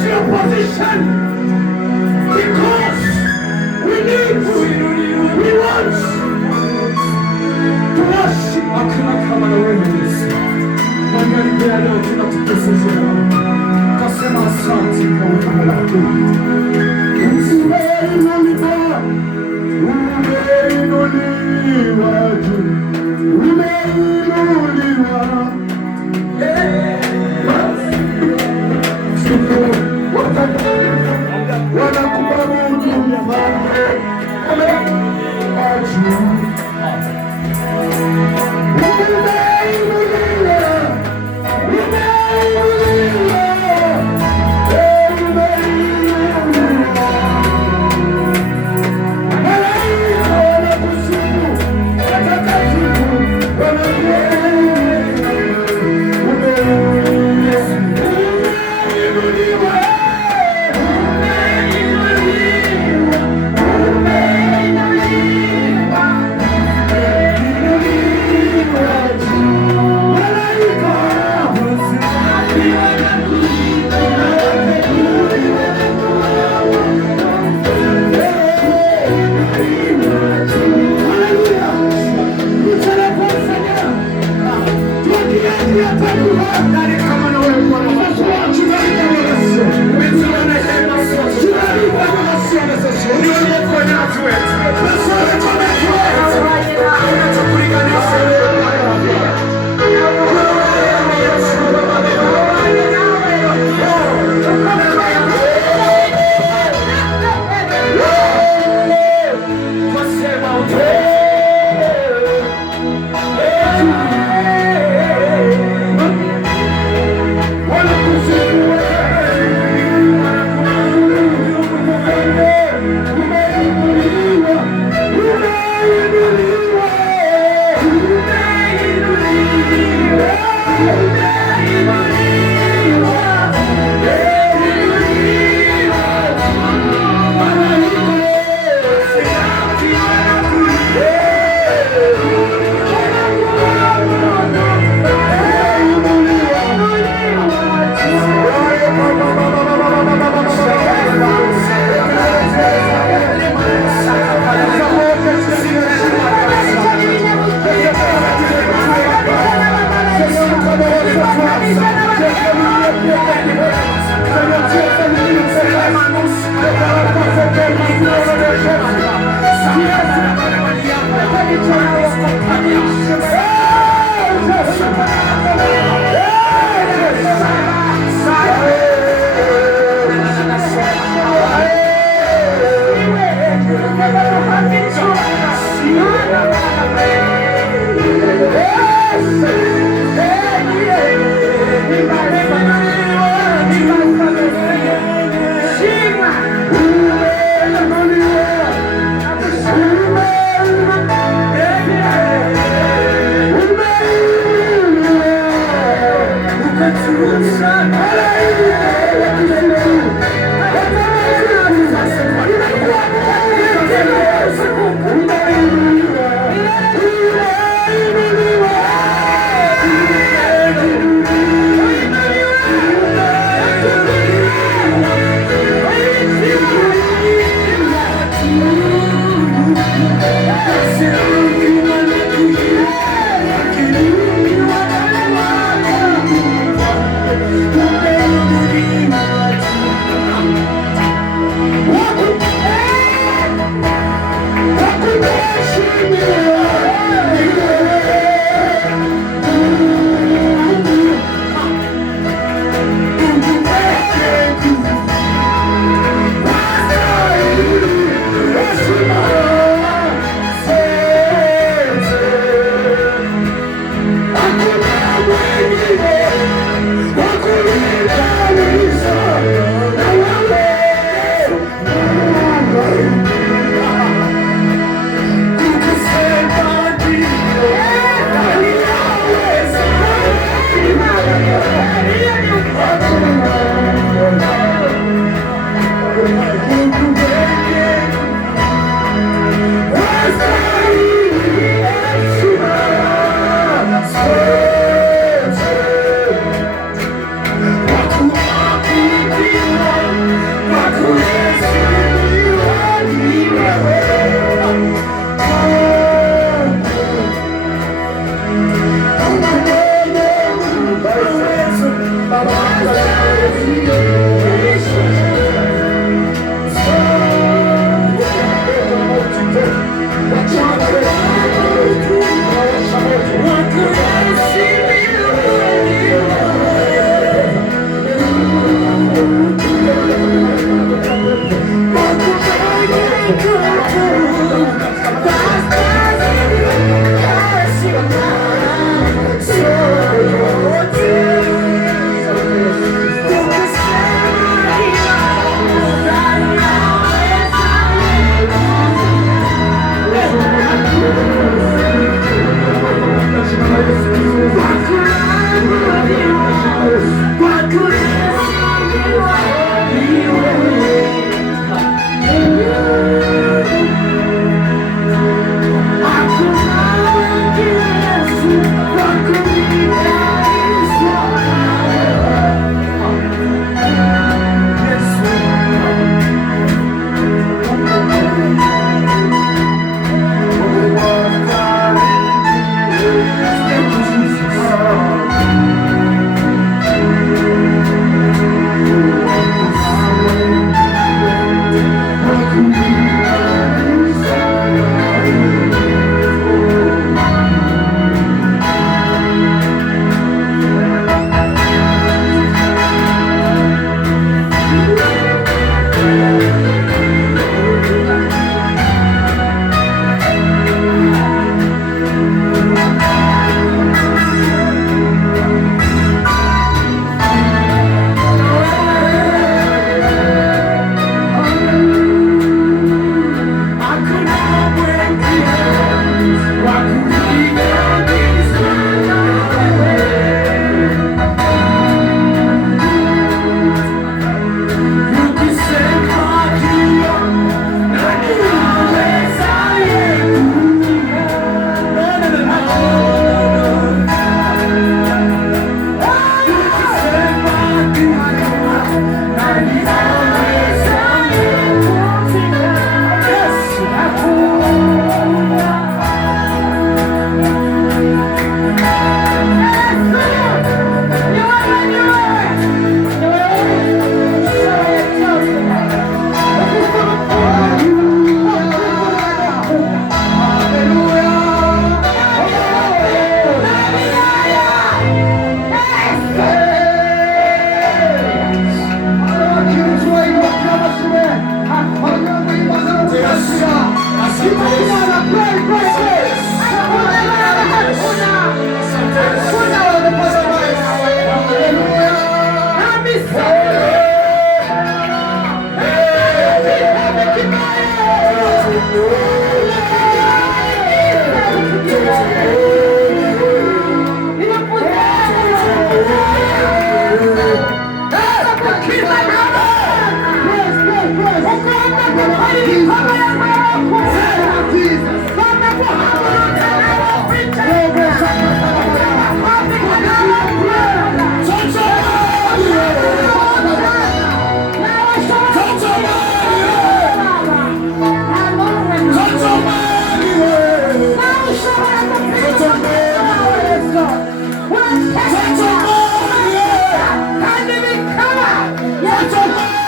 your position because we want to worship. Hakuna kama na wewe Yesu. Magharibi ya leo tunatukuzia. Kasema asante kwa wema lako. Umeinuliwa juu. Umeinuliwa. Wanakuabudu Mfalme.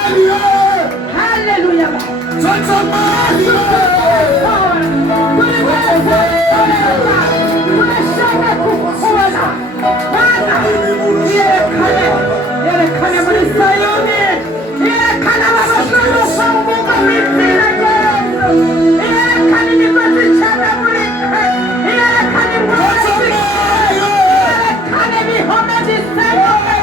Haleluya. Tunashaka kukuona Bwana, yerekane muri Sayuni, yerekane ababashaka kuvuga mipira Yesu, yerekane imigozi cyane muri twe, yerekane imbabazi, yerekane ibihome bisenyuke,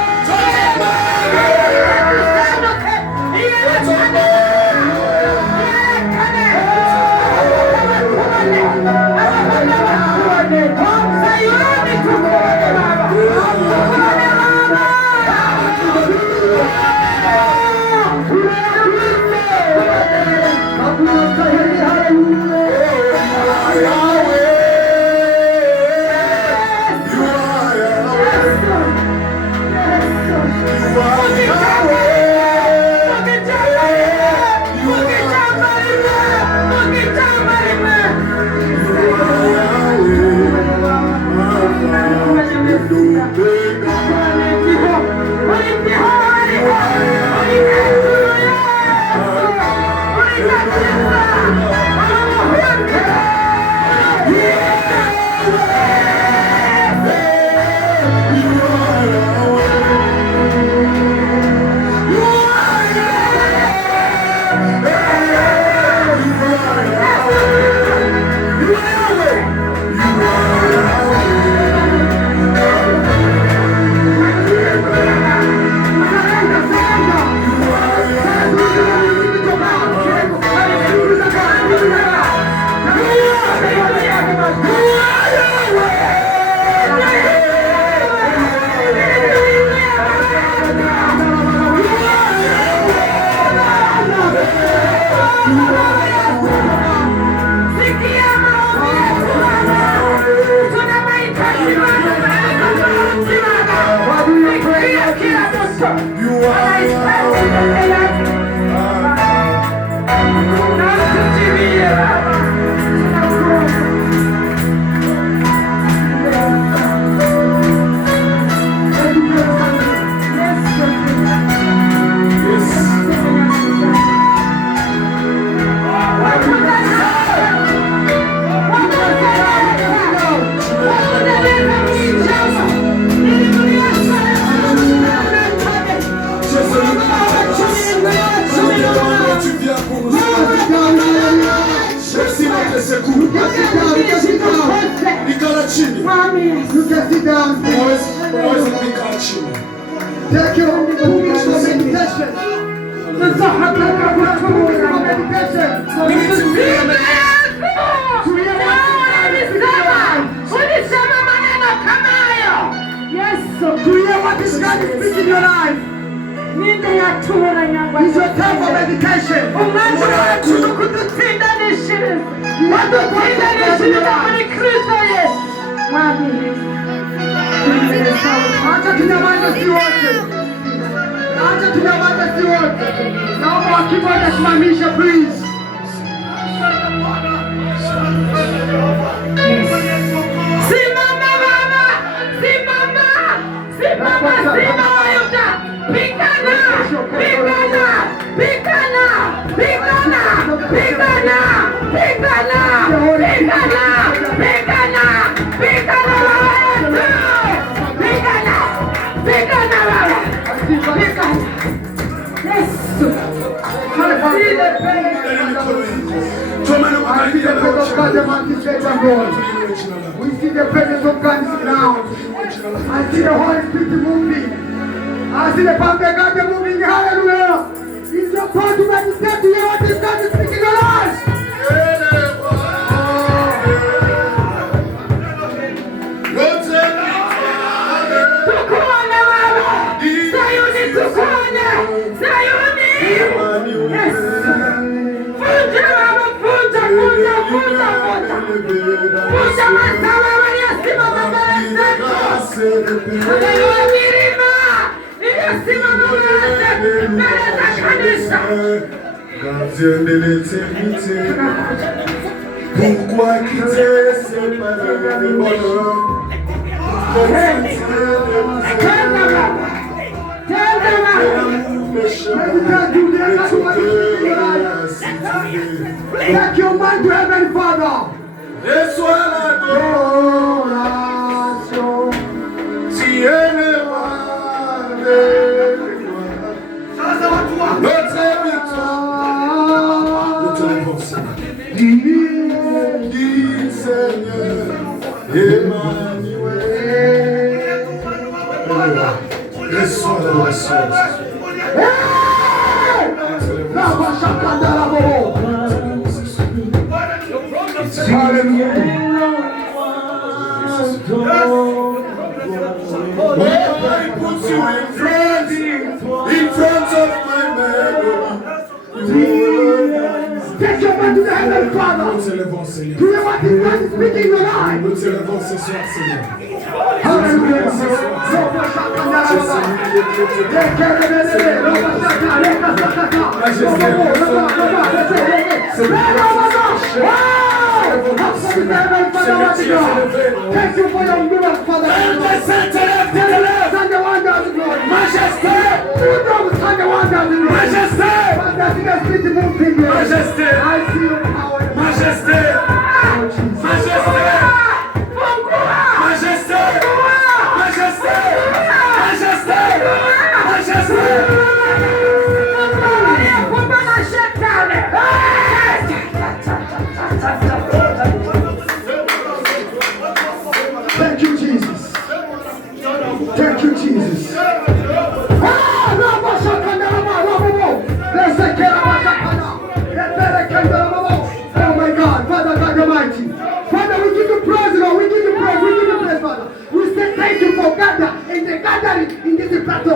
We see the presence of God now. I see the Holy Spirit moving. I see the power of God moving. Hallelujah. Is your part to meditate to hear what is God is speaking to us? Pourquoi quitter séparer le bonheur? Comme si Take your mind to heaven, Father. Thank you for your miracle, Father.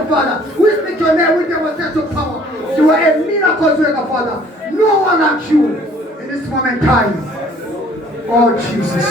Father, we speak your name with your sense of power. You are a miracle worker, Father. No one like you in this moment time. Oh Jesus.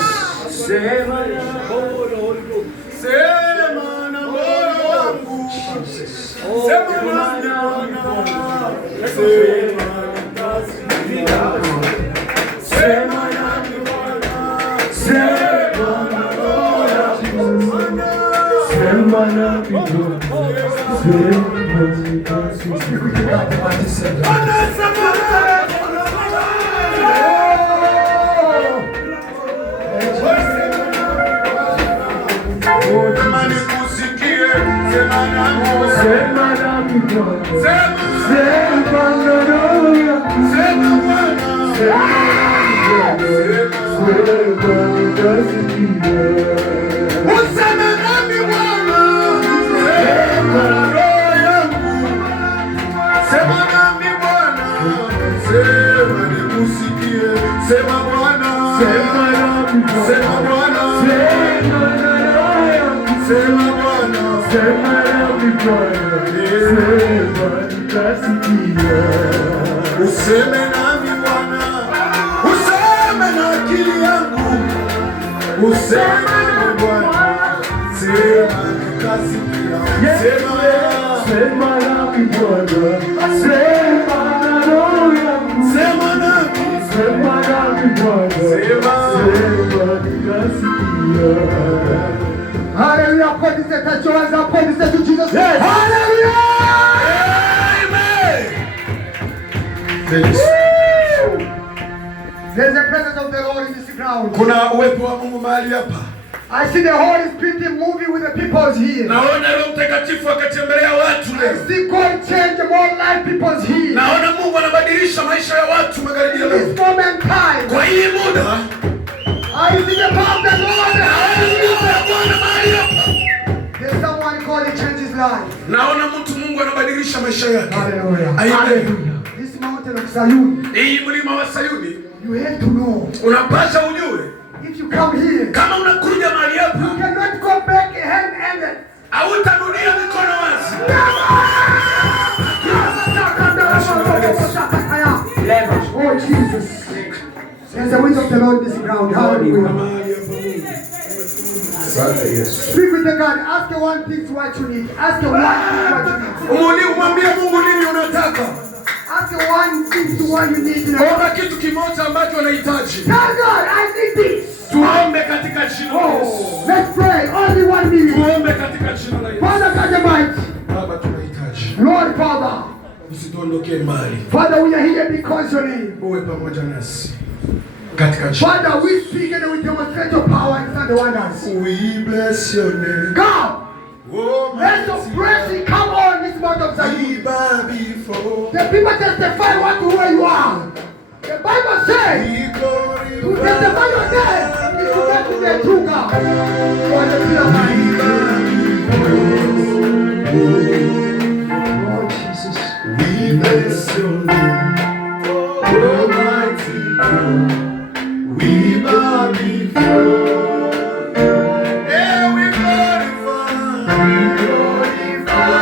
Useme nami Bwana, useme na akili yangu, useme nami Bwana, sema nikasikia, sema nami Bwana, sema na roho yangu, sema nami Bwana, sema nikasikia. Hallelujah. Point this at your hands. Point this to Jesus. Yes. Hallelujah. There's the presence of the Lord in this ground. Kuna uwepo wa Mungu mahali hapa. I see the Holy Spirit moving with the people here. Naona Roho Mtakatifu akatembelea watu leo. I see God change more life people here. Naona Mungu anabadilisha maisha ya watu magharibi ya leo. This moment time. Kwa hii muda I see the power of the Lord. Bwana mahali hapa. There's someone called it change his life. Naona mtu Mungu anabadilisha maisha yake. Hallelujah. Hallelujah. This mountain of Zion. Hii mlima wa Sayuni. You have to know. Unapaswa ujue. If you come here. Kama unakuja mahali hapa. You cannot go back hand-handed. Hautarudia mikono wazi. Oh Jesus. There's the wind of the Lord in this ground. Hallelujah. Speak with the God. Ask her one thing what you need. Ask her one thing what you need. Umwambie Mungu nini unataka. Ask her one thing what you need. Omba kitu kimoja ambacho unahitaji. Tell God, I need this. Tuombe katika jina la Yesu. Let's pray. Only 1 minute. Tuombe katika jina la Yesu. Father God Almighty. Baba tunahitaji. Lord Father. Usituondoke mbali. Father, we are here because your name. Uwe pamoja nasi. Katika jina. Father, we speak and we demonstrate your power and stand the wonders. We bless your name. God, oh, let your praise come on this month of Zion. The people testify what who you are. The Bible says, to testify your name is to get to the true God. You are the pure Lord Jesus. We bless your name, Almighty God. We bow before. Yeah, we glorify. We glorify.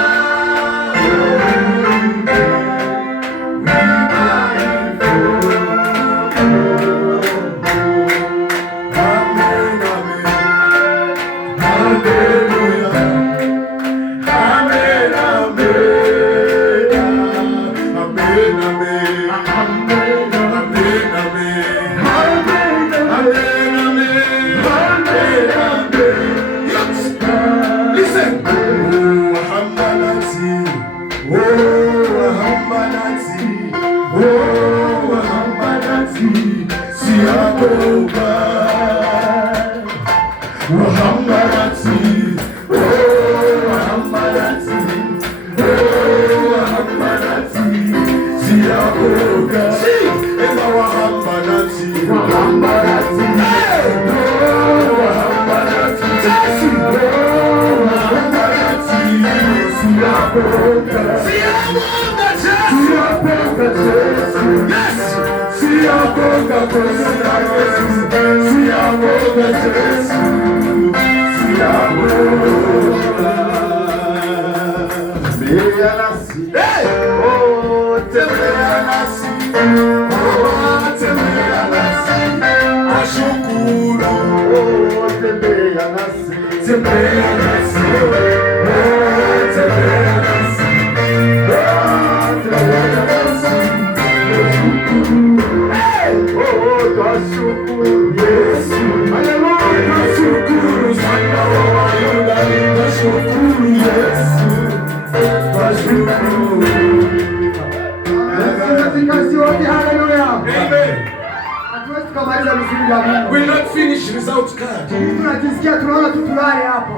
We're not finished without God.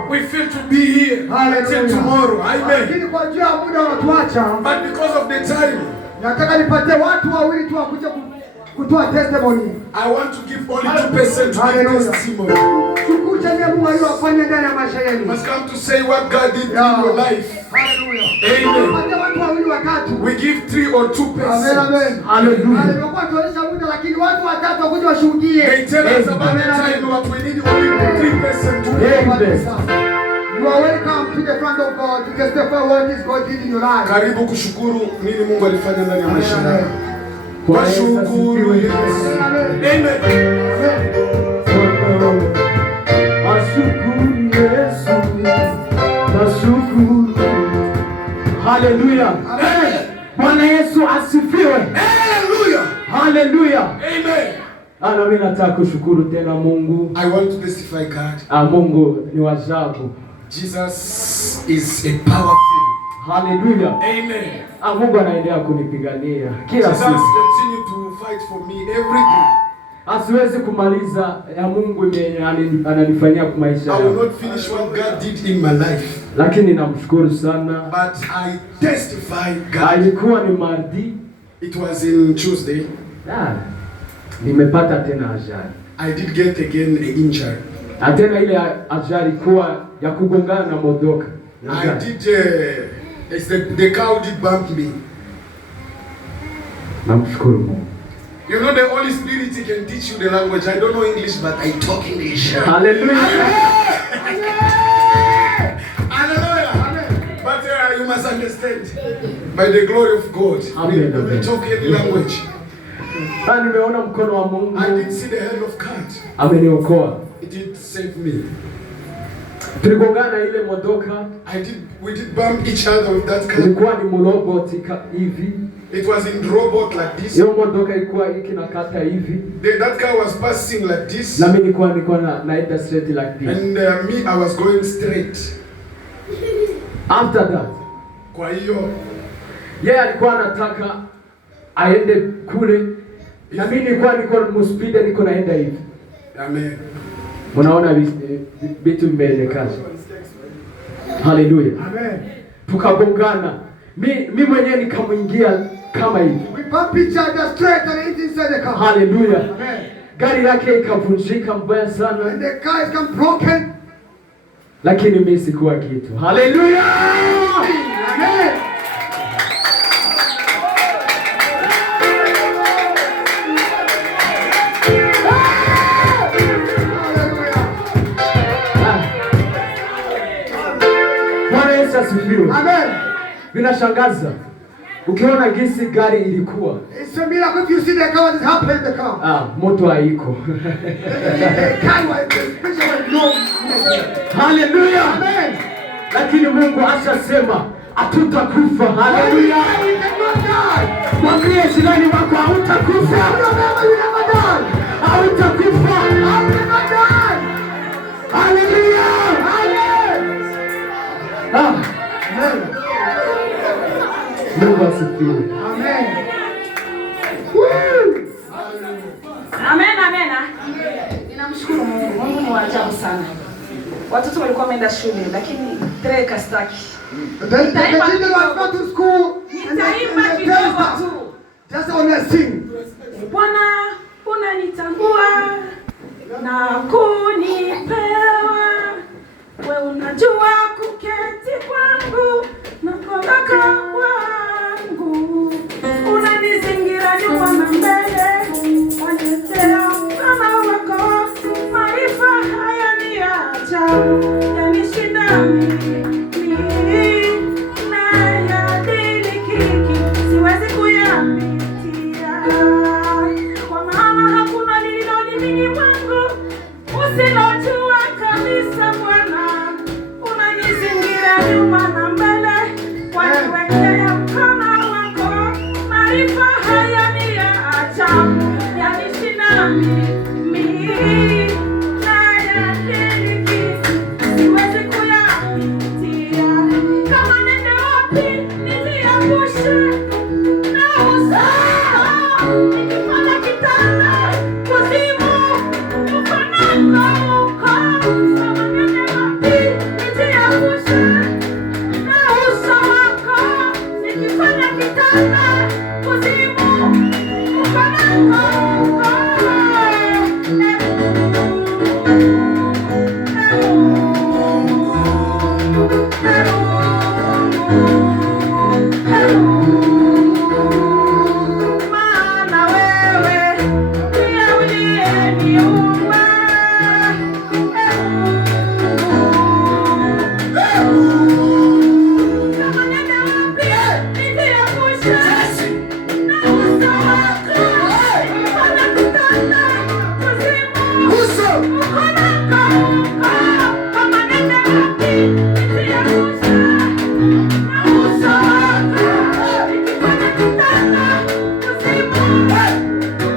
We feel to be here until tomorrow. Amen. But because of the time, I want to give only 2% to give testimony. You must come to say what God did in your life. Amen. We give 3 or 2%. Hallelujah. They tell us about the time what we need only 3% to give. You are welcome to the front of God to testify what is God did in your life. Karibu kushukuru nini Mungu alifanya ndani ya maisha yako. Washukuru Yesu. Amen. Washukuru Yesu. Washukuru. Hallelujah. Amen. Bwana Yesu asifiwe. Hallelujah. Hallelujah. Amen. Mimi nataka kushukuru tena Mungu. I want to testify God. Mungu ni wajabu. Jesus is a powerful. Hallelujah. Amen. Mungu anaendelea kunipigania kila siku. Jesus continue to fight for me every day. Asiwezi kumaliza ya Mungu ananifanyia kwa maisha yangu. I will not finish what God did in my life. Lakini namshukuru sana. But I testify God. Ilikuwa ni Mardi. It was in Tuesday. Nimepata tena ajali. I did get again an injury. Tena ile ajali kuwa ya kugongana na modoka. I did the car did bump me. Namshukuru Mungu. You know the Holy Spirit can teach you the language. I don't know English but I talk English. Hallelujah. Hallelujah. But you must understand by the glory of God. We talk any language. Nimeona mkono wa Mungu. I did see the hand of God. Ameniokoa. It did save me. Tuligongana ile modoka. We did bump each other with that car. Ilikuwa ni robot hivi. It was in robot like this. Hiyo modoka ilikuwa ikinakata hivi. That car was passing like this. Na mimi nilikuwa naenda straight like this. And me I was going straight. After that, kwa hiyo Yeye alikuwa anataka aende kule na mimi niko mspida niko naenda hivi. Amen. Unaona vitu vimeelekana. Haleluya. Amen. Tukagongana. Mimi mwenyewe nikamuingia kama hivi. We bump each other straight and hit inside the car. Haleluya. Amen. Gari lake ikavunjika mbaya sana. And the car is come broken. Lakini mimi sikuwa kitu. Haleluya. Amen. Amen. Vinashangaza. Ukiona gisi gari ilikuwa. It's a miracle if you see the car what is happening in the car. Moto haiko. Hallelujah. Amen. Lakini Mungu ashasema hatutakufa. Haleluya. Mwambie jirani wako hautakufa. Hautakufa. Haleluya. Mungu asifiwe. Amen. Amen, amen. Ninamshukuru Mungu. Mungu ni wa ajabu sana. Watoto walikuwa wameenda shule lakini treka staki. Nitaimba kidogo tu. Just wanna sing. Bwana unanitambua na kunipewa. Wewe unajua kuketi kwangu na kuondoka kwangu. Unanizingira nyuma na mbele. Waniletea mkono wako. Maarifa haya ni ya ajabu. Yanishinda mimi. Na yadirikiki. Siwezi kuyapitia. Kwa maana hakuna lililonimini mwangu. Usilojua kabisa Bwana. Unanizingira nyuma na mbele. Waniwekea mkono wako. Maarifa haya ni ya ajabu. Yanishinda mimi. Na yadirikiki. Siwezi kuyapitia. Kama nende wapi nijiepushe na uzao. Nikifanya kitanda kuzimu ufanano uko. Kama nende wapi nijiepushe na uso wako. Nikifanya kitanda kuzimu ufanano uko. Maana wewe ndiye uliyeniumba. Kama nenda wapi nijiepushe na uso wako. Nikifanya kitanda kuzimu ufanano uko. Kama nenda wapi nijiepushe na uso wako. Nikifanya kitanda kuzimu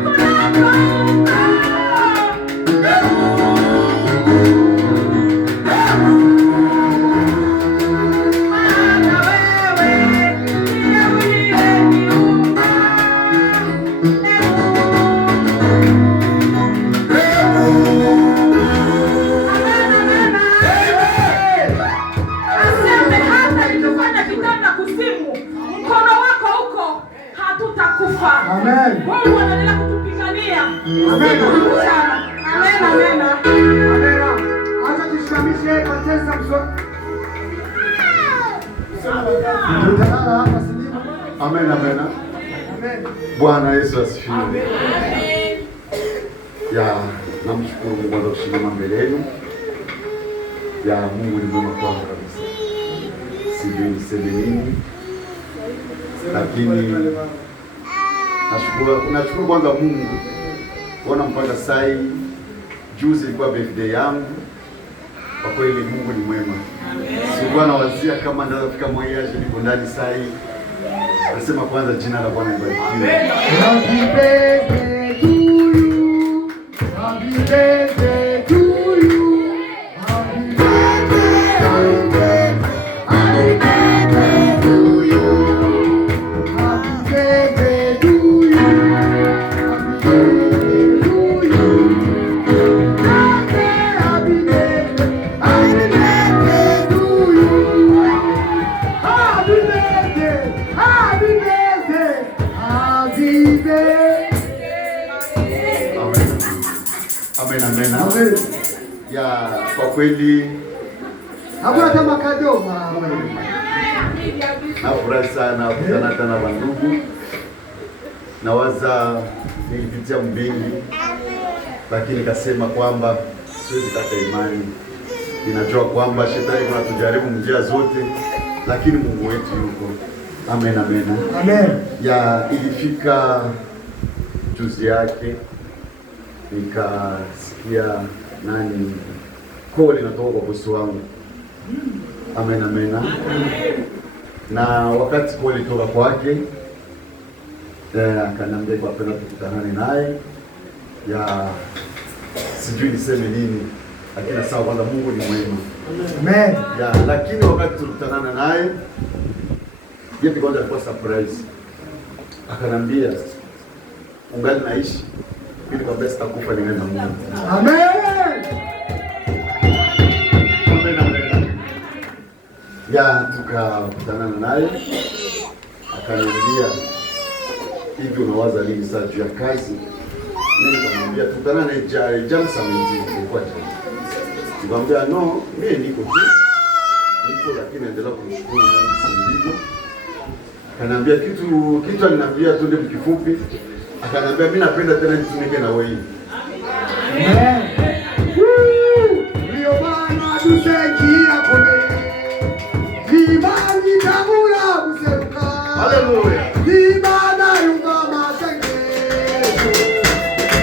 ufanano uko. Maana wewe ndiye uliyeniumba. Aseme hata nikifanya kitanda kuzimu, mkono wako huko, hatutakufa. Amen. Mungu anaendelea kutupigania. Amen. Amen, amen. Amen. Acha tusimamishe kwa tesa mso. Tutalala hapa sinima. Amen, amen. Amen. Bwana Yesu asifiwe. Ya, namshukuru Mungu kwa kusimama mbele yenu. Ya, Mungu ni mwema kwangu kabisa. Sijui niseme nini. Lakini nashukuru kwanza Mungu. Kuona mpaka sai juzi ilikuwa birthday yangu. Kwa kweli Mungu ni mwema. Sikuwa nawazia kama naweza kufika mwayaje niko ndani sai. Nasema kwanza jina la Bwana libarikiwe. Happy birthday to you. Happy birthday to you. Happy birthday, happy birthday to you. ive. Amen, amen, amen. Ya, kwa kweli hakuna kama kadoma. Nafurahi sana kukutana tena na ndugu. Nawaza nilipitia mbingi, lakini nikasema kwamba siwezi kata imani. Ninajua kwamba shetani anatujaribu njia zote, lakini Mungu wetu yuko. Amen, amen. Amen. Ya, ilifika juzi yake nikasikia call inatoka kwa bosi wangu. Amen, amen. Na wakati call itoka kwake, akaniambia kwa penda tukutanane naye. Ya, sijui niseme nini, lakini sawa, kwanza Mungu ni mwema. Amen. Ya, lakini wakati tulikutana naye, yeye kwanza alikuwa surprise. Akanambia ungali naishi, ili kwa best akufa ni ngani na Mungu. Amen. Amen, amen. Ya, tukakutana naye, akaniambia hivi, unawaza nini sasa juu ya kazi? Mimi nikamwambia tukutana naye jana samedi kwa jana. Nikamwambia no, mimi niko tu. Niko lakini naendelea kumshukuru Mungu sana. Akaniambia kitu aliniambia tuende kifupi. Akaniambia mimi napenda tena nitumike na wewe. Amen. Ndio maana tusekia kule. Vibangi tabula kuseruka. Haleluya. Vibana yunga masenge.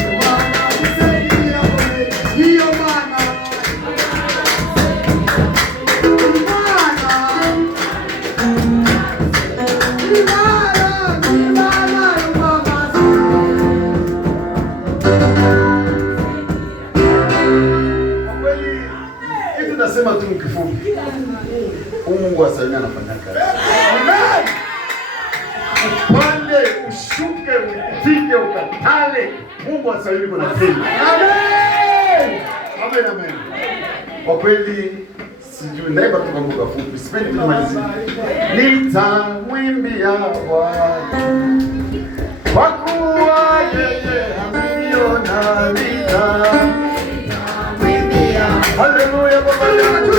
Ndio maana tusekia kule. Ndio maana. Nasema tu mkifupi. Mungu asaidie anafanya kazi. Amen. Upande, ushuke, upige, ukatale. Mungu asaidie kuna tena. Amen. Amen, amen. Kwa kweli sijui naimba tu kwa fupi. Sipendi kumalizia. Nitamwimbia kwa kuwa yeye ameniona haleluya, baba yangu.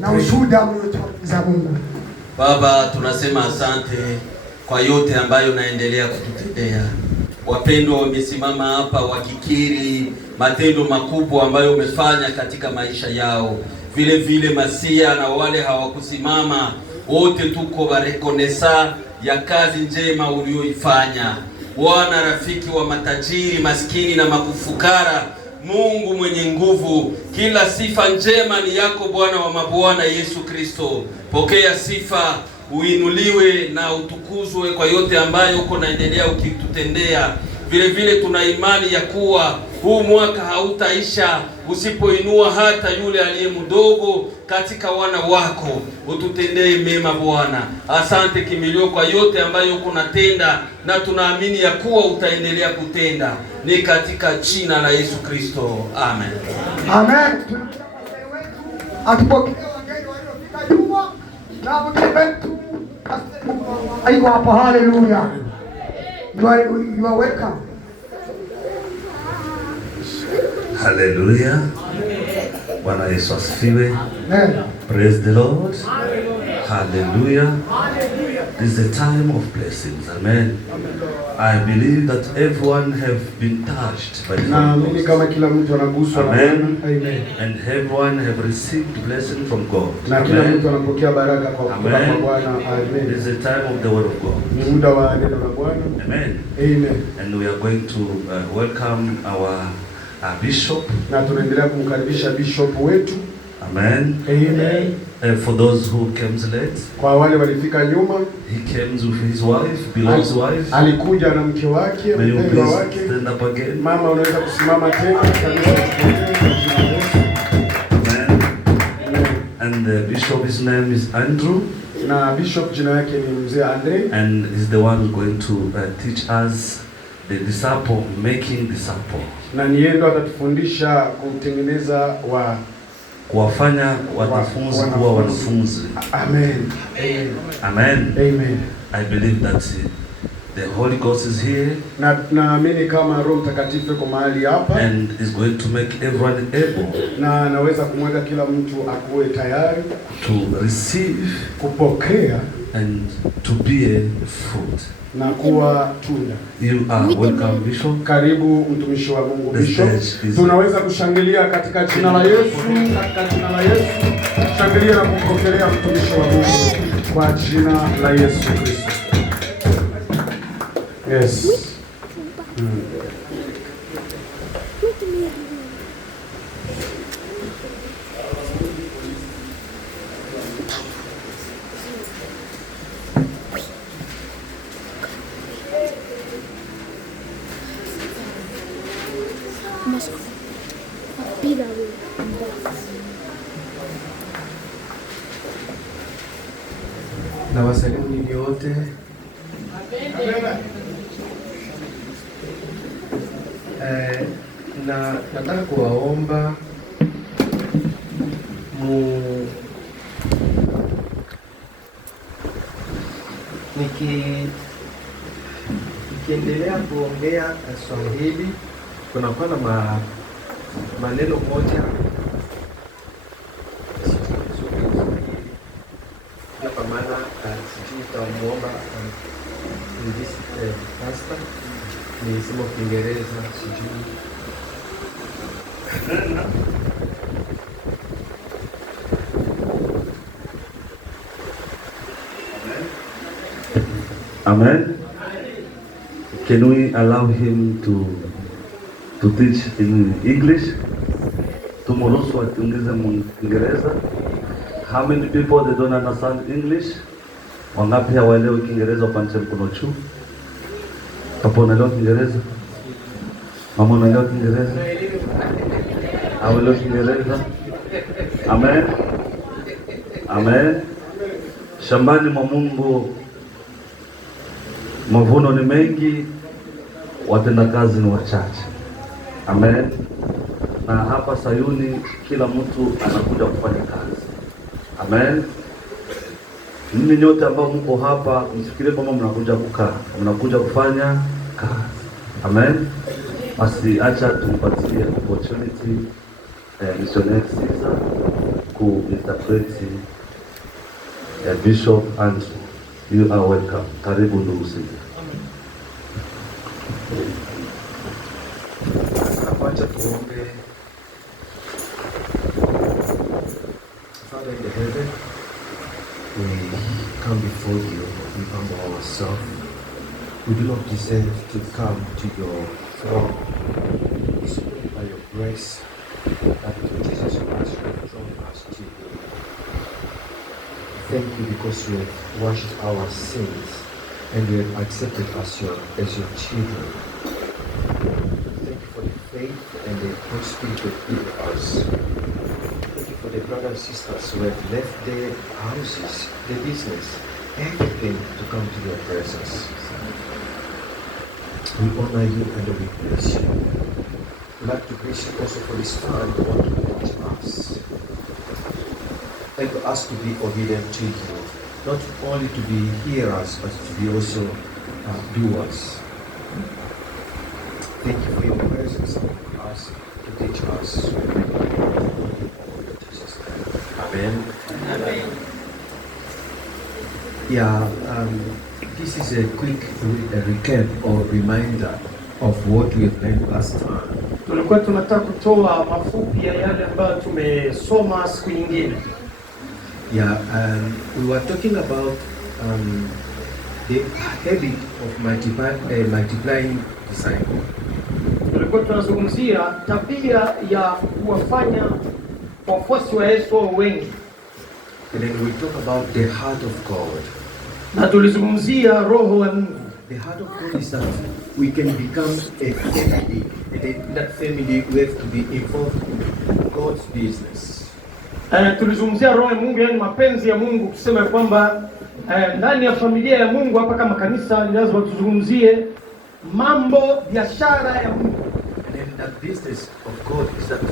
Na ushuhuda za Mungu. Baba, tunasema asante kwa yote ambayo naendelea kututendea. Wapendwa wamesimama hapa wakikiri matendo makubwa ambayo umefanya katika maisha yao. Vile vile Masia na wale hawakusimama, wote tuko barekonesa ya kazi njema ulioifanya. Bwana, rafiki wa matajiri, maskini na makufukara, Mungu mwenye nguvu, kila sifa njema ni yako Bwana wa mabwana Yesu Kristo. Pokea sifa, uinuliwe na utukuzwe kwa yote ambayo uko naendelea ukitutendea. Vile vile tuna imani ya kuwa huu mwaka hautaisha usipoinua hata yule aliye mdogo katika wana wako. Ututendee mema Bwana. Asante kimilio kwa yote ambayo uko natenda, na tunaamini ya kuwa utaendelea kutenda. Ni katika jina la Yesu Kristo. Amen. Amen. Atupokee wageni waliofika nyuma na mtepetu. Aiko hapa, haleluya. You are welcome. Hallelujah. Bwana Yesu asifiwe. Praise the Lord. Hallelujah. This is a time of blessings. Amen. I believe that everyone have been touched by the Holy Ghost. Amen. And everyone have received blessing from God. Amen. Amen. This is a time of the word of God. Amen. And we are going to welcome our bishop. Amen. For those who came late, he came with his wife, beloved wife. May you please stand up again. Amen. And the bishop's name is Andrew. And is the one going to teach us the disciple, making disciple. Kuwafanya wanafunzi kuwa wanafunzi. Amen. Amen. Amen. I believe that the Holy Ghost is here. Naamini kama Roho Mtakatifu yuko mahali hapa. And is going to make everyone able. Na anaweza kumweka kila mtu akuwe tayari to receive, kupokea and to be a fruit. Na kuwa tunda. You are welcome, Bishop. Karibu mtumishi wa Mungu, Bishop. Tunaweza kushangilia katika jina la Yesu, katika jina la Yesu. Shangilia na kumpokelea mtumishi wa Mungu kwa jina la Yesu Kristo. Yes. Na wasalimu ninyi wote. Na nataka kuwaomba nikiendelea kuongea Swahili kunakuwa na maneno moja kwa maana sijui tutamuomba pastor ni sema Kiingereza sijui. Amen. Can we allow him to teach in English? Tumruhusu atuongeze Kiingereza. How many people they don't understand English? Wangapi hawaelewi Kiingereza? Upande mkono juu. Papa unaelewa Kiingereza? Mama unaelewa Kiingereza? Hawaelewi Kiingereza? Amen. Amen. Shambani mwa Mungu mavuno ni mengi, watenda kazi ni wachache. Amen. Na hapa Sayuni kila mtu anakuja kufanya kazi. Amen. Ninyi nyote ambao mko hapa msifikirie kwamba mnakuja kukaa, mnakuja kufanya kazi. Amen. Basi acha tumpatie opportunity missionary Caesar ku interpret Bishop Andrew. You are welcome. Karibu ndugu Caesar. Acha tuombe. Father in the heaven, we come before you, we humble ourselves. We do not deserve to come to your throne. It's only by your grace that through Jesus Christ you have drawn us to you. Thank you because you have washed our sins and you have accepted us as your children. Thank you for the faith and the Holy Spirit you have given us. Thank you for the brothers and sisters who have left their houses, their business, everything to come to your presence. We honor you and we bless you. We'd like to bless you also for this time you want to teach us. Help us to be obedient to you, not only to be hearers, but to be also doers. Thank you for your presence among us to teach us. us. Amen. Amen. Yeah, this is a quick recap or reminder of what we have learned last time. Tulikuwa tunataka kutoa mafupi ya yale ambayo tumesoma siku nyingine. Yeah, we were talking about the habit of multiplying disciples. Tulikuwa tunazungumzia tabia ya kuwafanya wafuasi wa Yesu wengi. And then we talk about the heart of God. Na tulizungumzia roho wa Mungu. The heart of God is that we can become a family, and in that family we have to be involved in God's business. Tulizungumzia roho ya Mungu, yani mapenzi ya Mungu, kusema kwamba ndani ya familia ya Mungu hapa kama kanisa ni lazima tuzungumzie mambo biashara ya Mungu. And then that business of God is that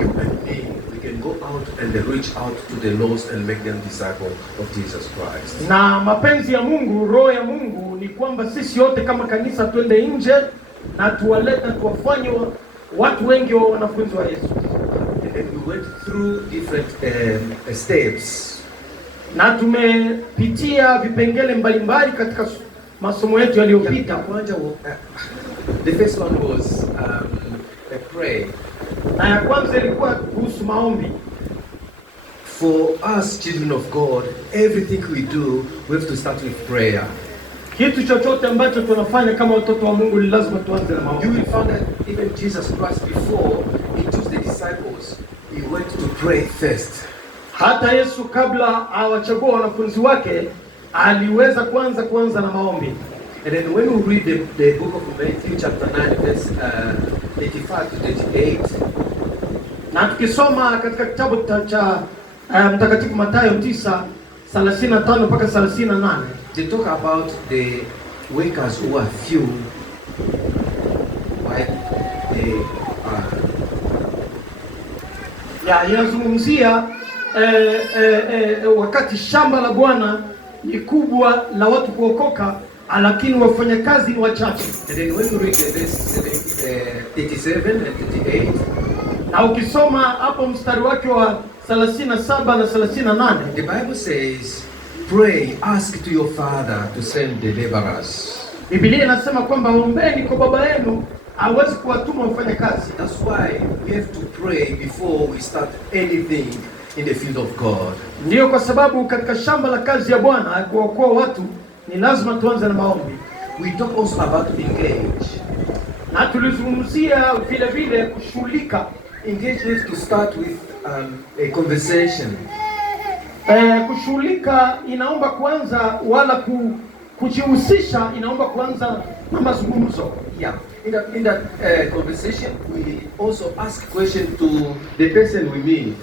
you and me, we can go out and reach out to the lost and make them disciples of Jesus Christ. Na mapenzi ya Mungu, roho ya Mungu ni kwamba sisi wote kama kanisa twende nje na tuwaleta, tuwafanye watu wengi wa wanafunzi wa Yesu. And we went through different steps. Na tumepitia vipengele mbalimbali katika masomo yetu yaliyopita. The first one was a prayer. Na ya kwanza ilikuwa kuhusu maombi. For us children of God, everything we do, we have to start with prayer. Kitu chochote ambacho tunafanya kama watoto wa Mungu ni lazima tuanze na maombi. You will find that even Jesus Christ, before he chose the disciples, he went to pray first. Hata Yesu kabla awachagua wanafunzi wake aliweza kuanza na maombi. And then when we read the book of Matthew chapter 9 verse 85 to 38, na tukisoma katika kitabu cha Mtakatifu Mathayo 9:35 mpaka 38, they talk about the workers who are few, like they are. Inazungumzia wakati shamba la Bwana ni kubwa la watu kuokoka, lakini wafanyakazi ni wachache. And then when you read the verse 37 and 38, na ukisoma hapo mstari wake wa 37 na 38, the Bible says, pray, ask to your Father to send the laborers. Biblia inasema kwamba ombeni kwa baba yenu aweze kuwatuma wafanyakazi. That's why we have to pray before we start anything in the field of God. Ndio kwa sababu katika shamba la kazi ya Bwana kuokoa watu ni lazima tuanze na maombi. We talk also about engage. Na tulizungumzia vile vile kushughulika. Engage is to start with a conversation. Kushughulika inaomba kuanza, wala kujihusisha inaomba kuanza na mazungumzo. Yeah. In that conversation we also ask question to the person we meet.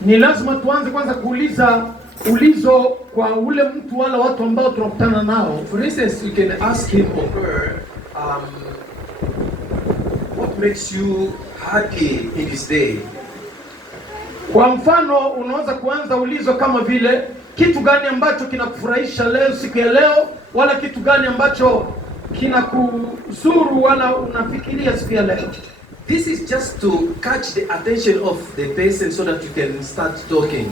Ni lazima tuanze kwanza kuuliza ulizo kwa ule mtu wala watu ambao tunakutana nao. For instance, you can ask him or her, what makes you happy in this day? Kwa mfano, unaweza kuanza ulizo kama vile kitu gani ambacho kinakufurahisha leo, siku ya leo, wala kitu gani ambacho kinakuzuru wala unafikiria siku ya leo. This is just to catch the attention of the person so that you can start talking.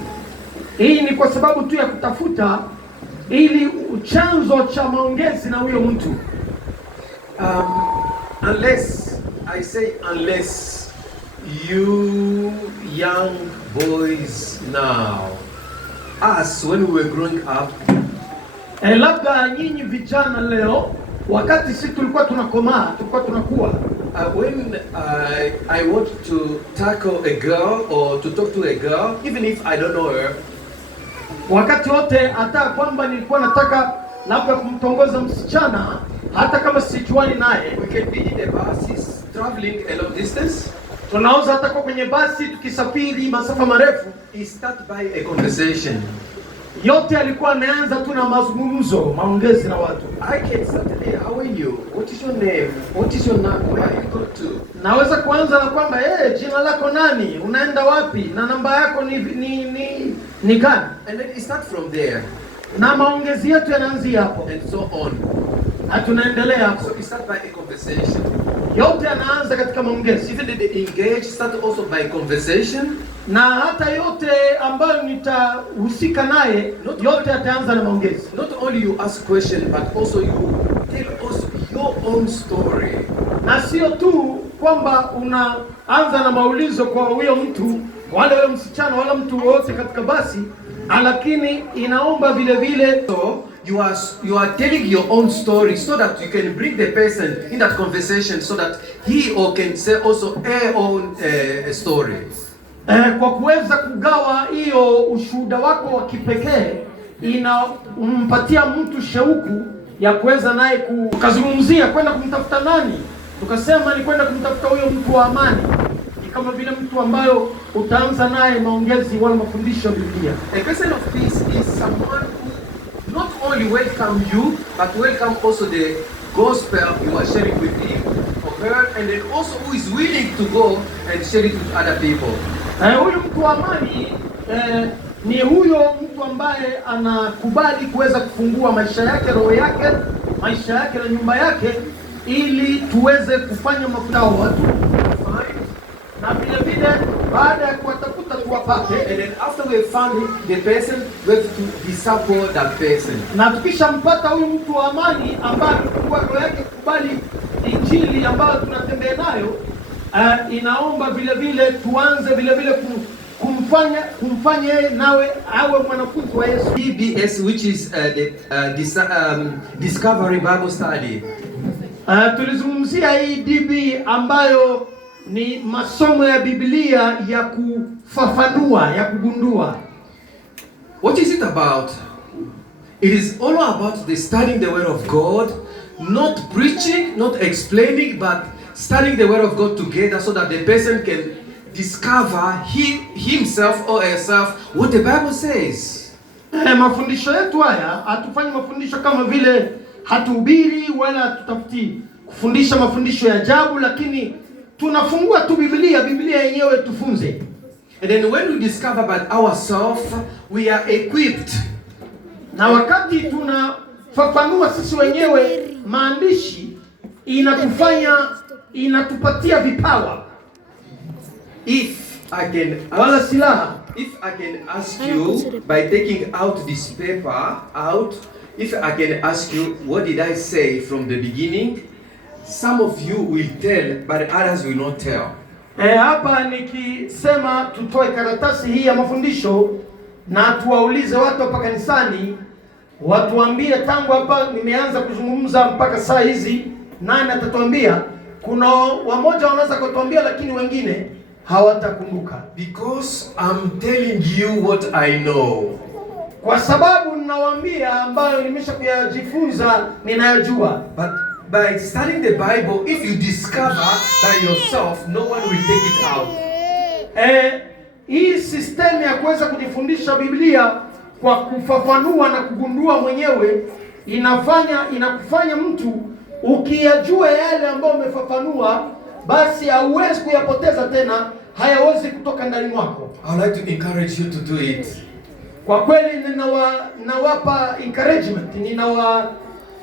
Hii ni kwa sababu tu ya kutafuta ili chanzo cha maongezi na huyo mtu. Unless you young boys now, us when we were growing up, labda nyinyi vijana leo, wakati sisi tulikuwa tunakomaa, tulikuwa tunakuwa, when I want to tackle a girl or to talk to a girl, even if I don't know her, wakati wote hata kwamba nilikuwa nataka labda kumtongoza msichana, hata kama sijuani naye, we can be in the buses traveling a long distance. Tunaweza hata kwa kwenye basi tukisafiri masafa marefu. He start by a conversation. Yote alikuwa ameanza tu na mazungumzo, maongezi na watu. I can start, hey, how are you? What is your name? What is your name? Where are you going to? Naweza kuanza na kwamba jina lako nani? Unaenda wapi? Na namba yako ni gani? And then it start from there. Na maongezi yetu yanaanzia hapo. And so on. Tunaendelea. So we start by a conversation. Yote yanaanza katika maongezi. Even the engage start also by conversation. Na hata yote ambayo nitahusika naye, yote yataanza na maongezi. Not only you ask question, but also you tell us your own story. Na sio tu kwamba unaanza na maulizo kwa huyo mtu wala huyo msichana wala mtu wote katika basi, lakini inaomba vile vile so you are telling your own story so that you can bring the person in that conversation so that he or can say also a own story. Kwa kuweza kugawa hiyo ushuhuda wako wa kipekee, inampatia mtu shauku ya kuweza naye kukazungumzia kwenda kumtafuta nani. Tukasema ni kwenda kumtafuta huyo mtu wa amani. Ni kama vile mtu ambayo utaanza naye maongezi wala mafundisho ya Biblia. A person of peace is someone who not only welcome you but welcome also the gospel you are sharing with him or her, and then also who is willing to go and share it with other people. Huyu mtu wa amani ni huyo mtu ambaye anakubali kuweza kufungua maisha yake, roho yake, maisha yake na nyumba yake, ili tuweze kufanya mafundao watu. Na vile vile baada ya kuwatafuta tuwapate, and then after we found the person, we have to disciple that person. Na tukishampata huyu mtu wa amani ambaye kwa roho yake kubali injili ambayo tunatembea nayo, inaomba vile vile tuanze vile vile kumfanya yeye nawe awe mwanafunzi wa Yesu. DBS, which is the Discovery Bible Study. Tulizungumzia hii DB ambayo ni masomo ya Biblia ya kufafanua, ya kugundua. What is it about? It is all about the studying the word of God, not preaching, not explaining, but studying the word of God together so that the person can discover himself or herself what the Bible says. Mafundisho yetu haya hatufanyi mafundisho kama vile hatuhubiri wala hatutafuti kufundisha mafundisho ya ajabu, lakini tunafungua tu Biblia yenyewe tufunze. And then when we discover by ourselves, we are equipped. Na wakati tunafafanua sisi wenyewe maandishi, inatupatia vipawa. If I can ask you by taking out this paper out, if I can ask you what did I say from the beginning, some of you will tell but others will not tell. Hapa nikisema tutoe karatasi hii ya mafundisho na tuwaulize watu hapa kanisani, watuambie tangu hapa nimeanza kuzungumza mpaka saa hizi nani atatuambia. Kuna wamoja wanaweza kutuambia lakini wengine hawatakumbuka. Because I'm telling you what I know. Kwa sababu ninawaambia ambayo nimeshakuyajifunza ninayojua. But by studying the Bible, if you discover by yourself, no one will take it out. Hii system ya kuweza kujifundisha Biblia kwa kufafanua na kugundua mwenyewe inakufanya mtu ukiyajua yale ambayo umefafanua, basi hauwezi kuyapoteza tena, hayawezi kutoka ndani mwako. I would like to encourage you to do it. Kwa kweli ninawapa encouragement,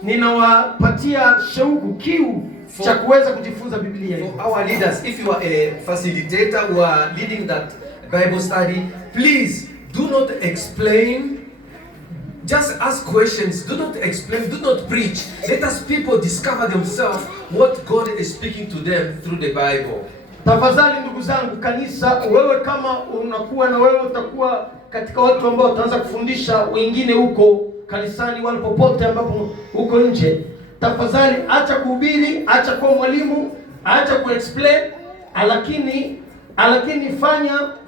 ninawapatia shauku, kiu cha kuweza kujifunza Biblia. For our leaders, if you are a facilitator who are leading that Bible study, please do not explain. Just ask questions. Do not explain. Do not preach. Let us people discover themselves what God is speaking to them through the Bible. Tafadhali ndugu zangu kanisa, wewe kama unakuwa na wewe utakuwa katika watu ambao utaanza kufundisha wengine huko kanisani wala popote ambapo huko nje, tafadhali acha kuhubiri, acha kuwa mwalimu, acha kuexplain, lakini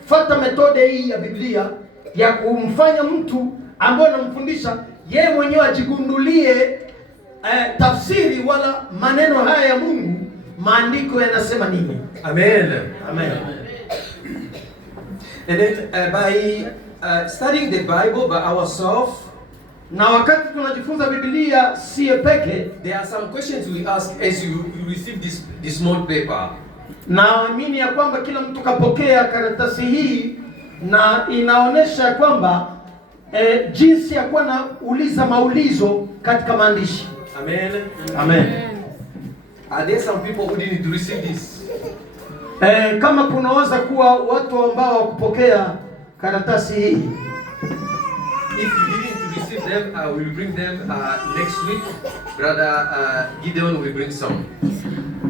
fuata metode hii ya Biblia ya kumfanya mtu ambaye anamfundisha yeye mwenyewe ajigundulie tafsiri wala maneno haya ya Mungu, maandiko yanasema nini. Amen. Amen. And then by studying the Bible by ourselves, na wakati tunajifunza Biblia si peke, there are some questions we ask as you receive this small paper. Naamini ya kwamba kila mtu kapokea karatasi hii na inaonesha kwamba jinsi ya kuwa na uliza maulizo katika maandishi. Amen. Amen. Are there some people who didn't receive this? Kama kunaweza kuwa watu ambao wakupokea karatasi hii. If you didn't receive them, I will bring them next week. Brother Gideon will bring some.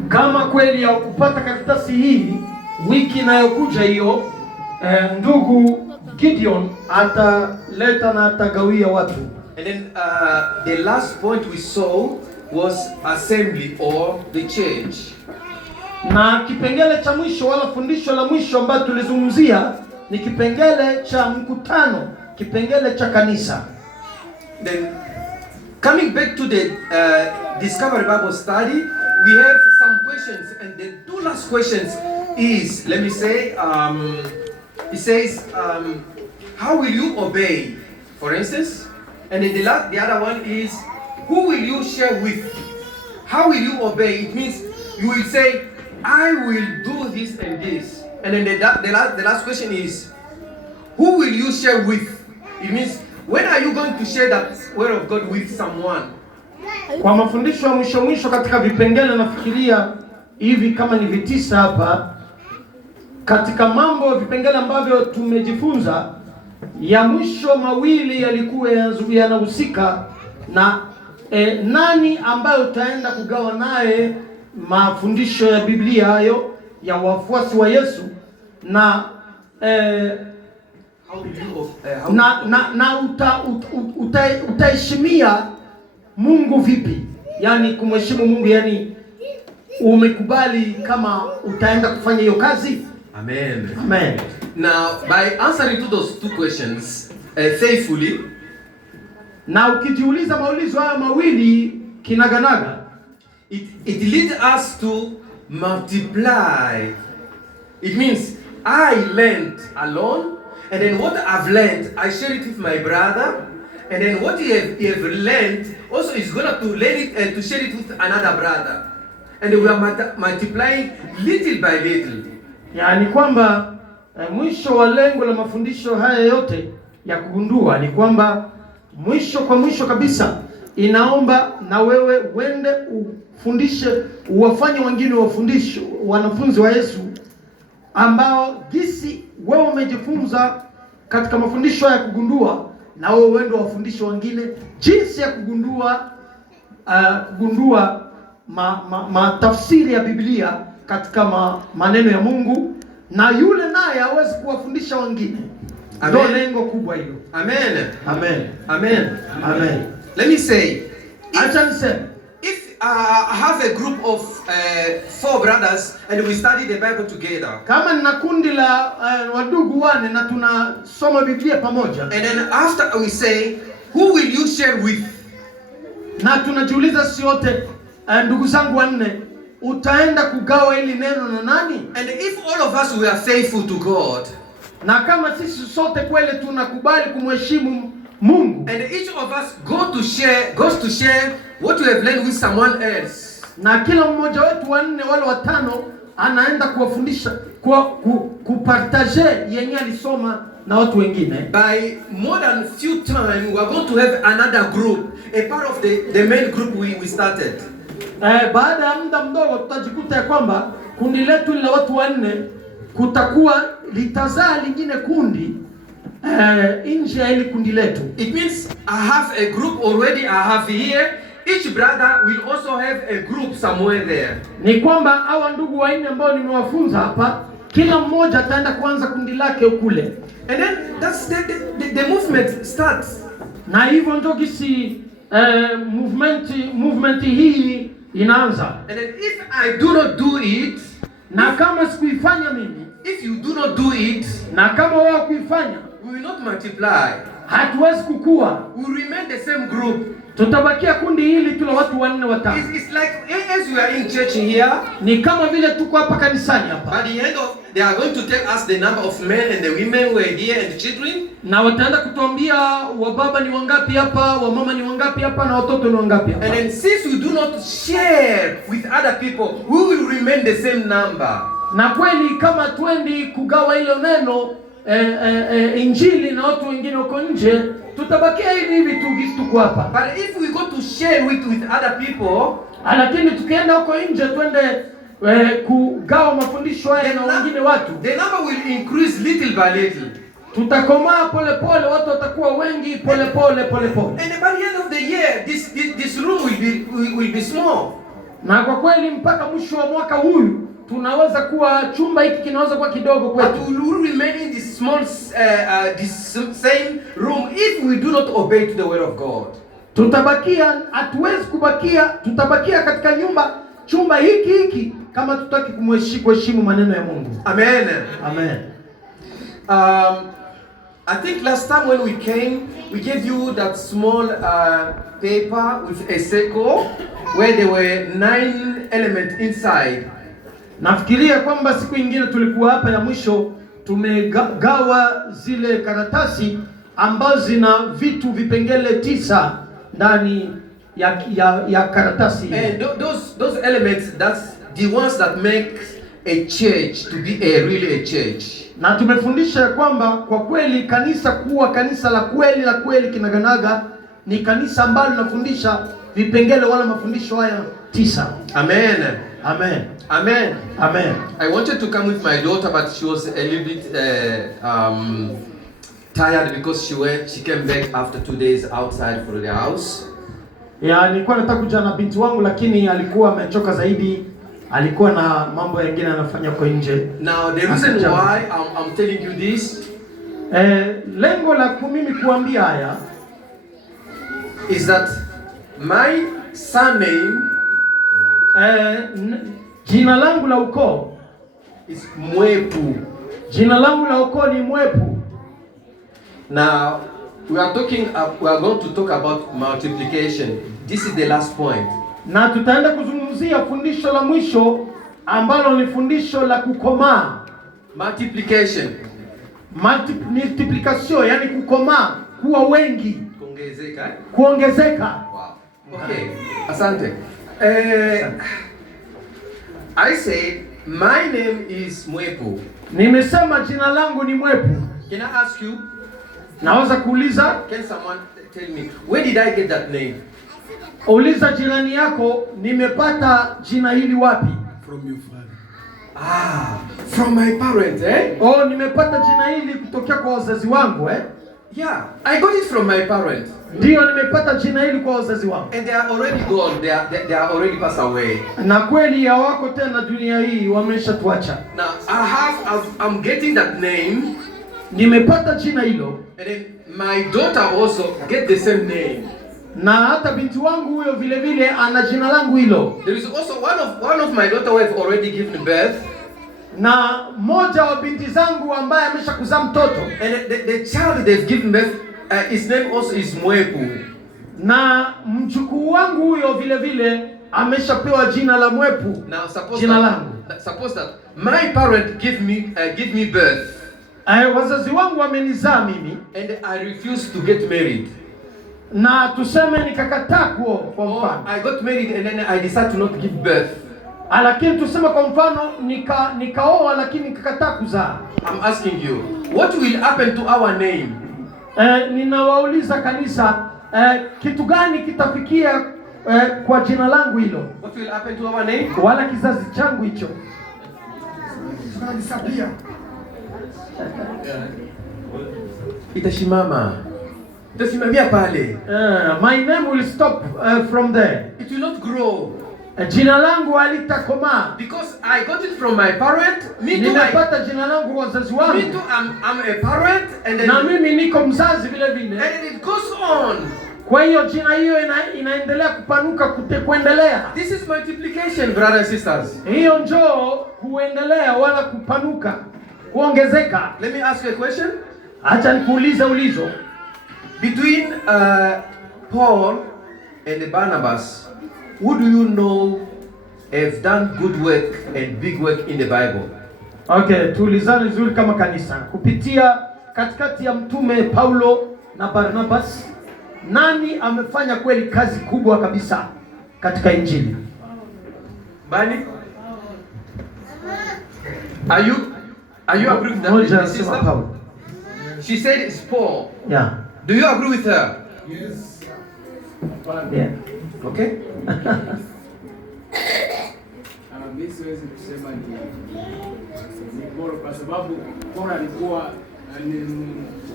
Kama kweli hukupata karatasi hii, wiki inayokuja hiyo, ndugu Gideon ataleta na atagawia watu. And then the last point we saw was assembly or the church. Na kipengele cha mwisho wala fundisho la mwisho ambalo tulizungumzia ni kipengele cha mkutano, kipengele cha kanisa. Then coming back to the Discovery Bible Study, we have some questions, and the two last questions is, let me say, it says, how will you obey, for instance? And then the other one is, who will you share with? How will you obey? It means you will say, I will do this and this. And then the last question is, who will you share with? It means, when are you going to share that word of God with someone? Kwa mafundisho ya mwisho katika vipengele nafikiria hivi kama ni vitisa hapa, katika mambo vipengele ambavyo tumejifunza, ya mwisho mawili yalikuwa yanahusika na nani ambayo utaenda kugawa naye mafundisho ya Biblia hayo ya wafuasi wa Yesu, na utaheshimia Mungu vipi? Yani kumheshimu Mungu, yani umekubali kama utaenda kufanya hiyo kazi? Amen. Amen. Now, by answering to those two questions faithfully, na ukijiuliza maulizo haya mawili kinaganaga, it leads us to multiply. It means I learned alone, and then what I've learned, I share it with my brother, and then what he have learned also is going to learn it and to share it with another brother, and we are multiplying little by little. Yani kwamba mwisho wa lengo la mafundisho haya yote ya kugundua ni kwamba mwisho kabisa inaomba na wewe uende ufundishe, uwafanye wengine wafundishe, wanafunzi wa Yesu ambao jinsi wewe umejifunza katika mafundisho ya kugundua, na wewe uende wafundishe wengine jinsi ya kugundua tafsiri ya Biblia katika maneno ya Mungu, na yule naye hawezi kuwafundisha wengine. Ndio lengo kubwa hilo. Amen. Amen. Amen. Amen. Let me say, if I have a group of 4 brothers and we study the Bible together, kama nina kundi la wadugu wane na tunasoma Biblia pamoja, and then after we say, who will you share with? Na tunajiuliza si wote, ndugu zangu wanne, utaenda kugawa ili neno na nani? And if all of us we are faithful to God, na kama sisi sote kweli tunakubali kumheshimu Mungu, and each of us goes to share what we have learned with someone else, na kila mmoja wetu wanne wale watano anaenda kuwafundisha kupartage yenye alisoma na watu wengine, by more than few time we are going to have another group, a part of the main group we started. Baada ya muda mdogo tutajikuta ya kwamba kundi letu la watu wanne kutakuwa litazaa lingine kundi nje ya ile kundi letu. It means I have a group already I have here. Each brother will also have a group somewhere there. Ni kwamba hawa ndugu wanne ambao nimewafunza hapa, kila mmoja ataenda kuanza kundi lake kule. And then that's the movement starts. Na hivyo ndio kisi movement hii inaanza. And then if I do not do it, na kama sikuifanya mimi, if you do not do it, na kama wewe kuifanya, we will not multiply. Hatuwezi kukua. We will remain the same group. Tutabakia kundi hili tuna watu wanne watano. It's like as we are in church here, ni kama vile tuko hapa kanisani hapa. By the end of they are going to tell us the number of men and the women who are here and the children. Na wataenda kutuambia wababa ni wangapi hapa, wamama ni wangapi hapa, na watoto ni wangapi hapa. And then since we do not share with other people, we will remain the same number. Na kweli kama twendi kugawa ile neno injili na watu wengine uko nje, tutabakia hivi tu gisi tuko hapa. But if we go to share with other people, lakini tukienda huko nje twende kugawa mafundisho haya na wengine watu, the number will increase little by little. Tutakomaa pole pole, watu watakuwa wengi pole pole. And by the end of the year, this room will be small. Na kwa kweli mpaka mwisho wa mwaka huu tunaweza kuwa chumba hiki kinaweza kuwa kidogo kwetu. But we will remain in this small this same room if we do not obey to the word of God. Tutabakia, hatuwezi kubakia, tutabakia katika chumba hiki kama tutaki kuheshimu maneno ya Mungu. Amen. Amen. I think last time when we came, we gave you that small paper with a circle where there were 9 elements inside. Nafikiria kwamba siku nyingine tulikuwa hapa ya mwisho tumegawa zile karatasi ambazo zina vipengele 9 ndani ya karatasi. And those elements, that's the ones that make a church to be really a church. Na tumefundisha kwamba kwa kweli kanisa kuwa kanisa la kweli kinaganaga ni kanisa ambalo linafundisha vipengele wala mafundisho haya 9. Amen. Amen. Amen. Amen. I wanted to come with my daughter, but she was a little bit tired because she came back after 2 days outside for the house. Nilikuwa nataka kuja na binti wangu lakini alikuwa amechoka zaidi. Alikuwa na mambo mengine anafanya kwa nje. Now the reason why I'm telling you this, lengo la mimi kuambia haya is that my surname, jina langu la ukoo is Mwepu. Jina langu la ukoo ni Mwepu. Now we are going to talk about multiplication. This is the last point. Na tutaenda kuzungumzia fundisho la mwisho ambalo ni fundisho la kukomaa. Multiplication. Multiplication, yani kukomaa, kuwa wengi. Kuongezeka. Wow. Okay. Asante. I say my name is Mwepu. Nimesema jina langu ni Mwepu. Can I ask you? Naweza kuuliza? Can someone tell me where did I get that name? Uliza jirani yako, nimepata jina hili wapi? From your father. From my parents, eh? Oh, nimepata jina hili kutokea kwa wazazi wangu, eh? Yeah, I got it from my parents. Ndio, nimepata jina hili kwa wazazi wangu. And they are already gone. They are already passed away. Na kweli hawako tena dunia hii, wameshatuacha. Now I'm getting that name. Nimepata jina hilo. And then my daughter also get the same name. Na hata binti wangu huyo vile vile ana jina langu hilo. There is also one of my daughter who have already given birth. Na moja wa binti zangu ambaye ameshakuzaa mtoto. And the child they've given birth, his name also is Mwepu. Na mjukuu wangu huyo vile vile ameshapewa jina la Mwepu. Now suppose that my parent give me birth. Wazazi wangu wamenizaa mimi. And I refuse to get married. Na tuseme nikakataa kuoa kwa mfano. I got married and then I decided to not give birth. Lakini tuseme kwa mfano nikaoa lakini nikakataa kuzaa. I'm asking you, what will happen to our name? Ninawauliza kanisa, kitu gani kitafikia kwa jina langu hilo? What will happen to our name? Wala kizazi changu hicho. Itashimama. Itasimamia pale. My name will stop from there. It will not grow. Jina langu halitakomaa. Because I got it from my parent. Nimepata jina langu kwa wazazi wangu. Me too, I'm a parent and then na mimi niko mzazi vile vile. And it goes on. Kwa hiyo jina hiyo inaendelea kupanuka kuendelea. This is multiplication, brothers and sisters. Hiyo njoo kuendelea wala kupanuka, kuongezeka. Let me ask you a question. Acha nikuulize ulizo. Between Paul and Barnabas, who do you know have done good work and big work in the Bible? Okay, tuulizane vizuri kama kanisa. Kupitia katikati ya mtume Paulo na Barnabas, nani amefanya kweli kazi kubwa kabisa katika Injili? Bani? Are you agree with that? She said it's Paul. Yeah. Do you agree with her? Yes. Yeah. Okay. Mimi siwezi kusema ni bora kwa sababu Paul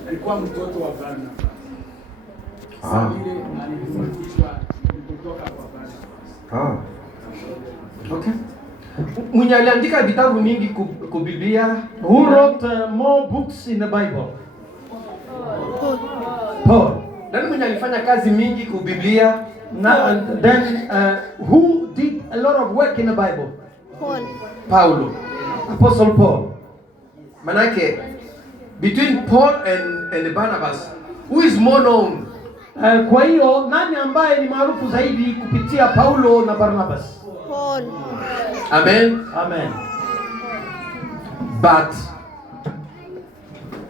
alikuwa mtoto wa Barnabas. Ile alifundishwa kutoka kwa Barnabas. Okay. Mwenye aliandika vitabu mingi ku Biblia. Who wrote more books in the Bible? Paul. Nani mwenye alifanya kazi mingi ku Biblia? Then who did a lot of work in the Bible? Paulo. Apostle Paul. Manake between Paul and Barnabas, who is more known? Kwa hiyo nani ambaye ni maarufu zaidi kupitia Paulo na Barnabas? Paul. Amen. Amen. But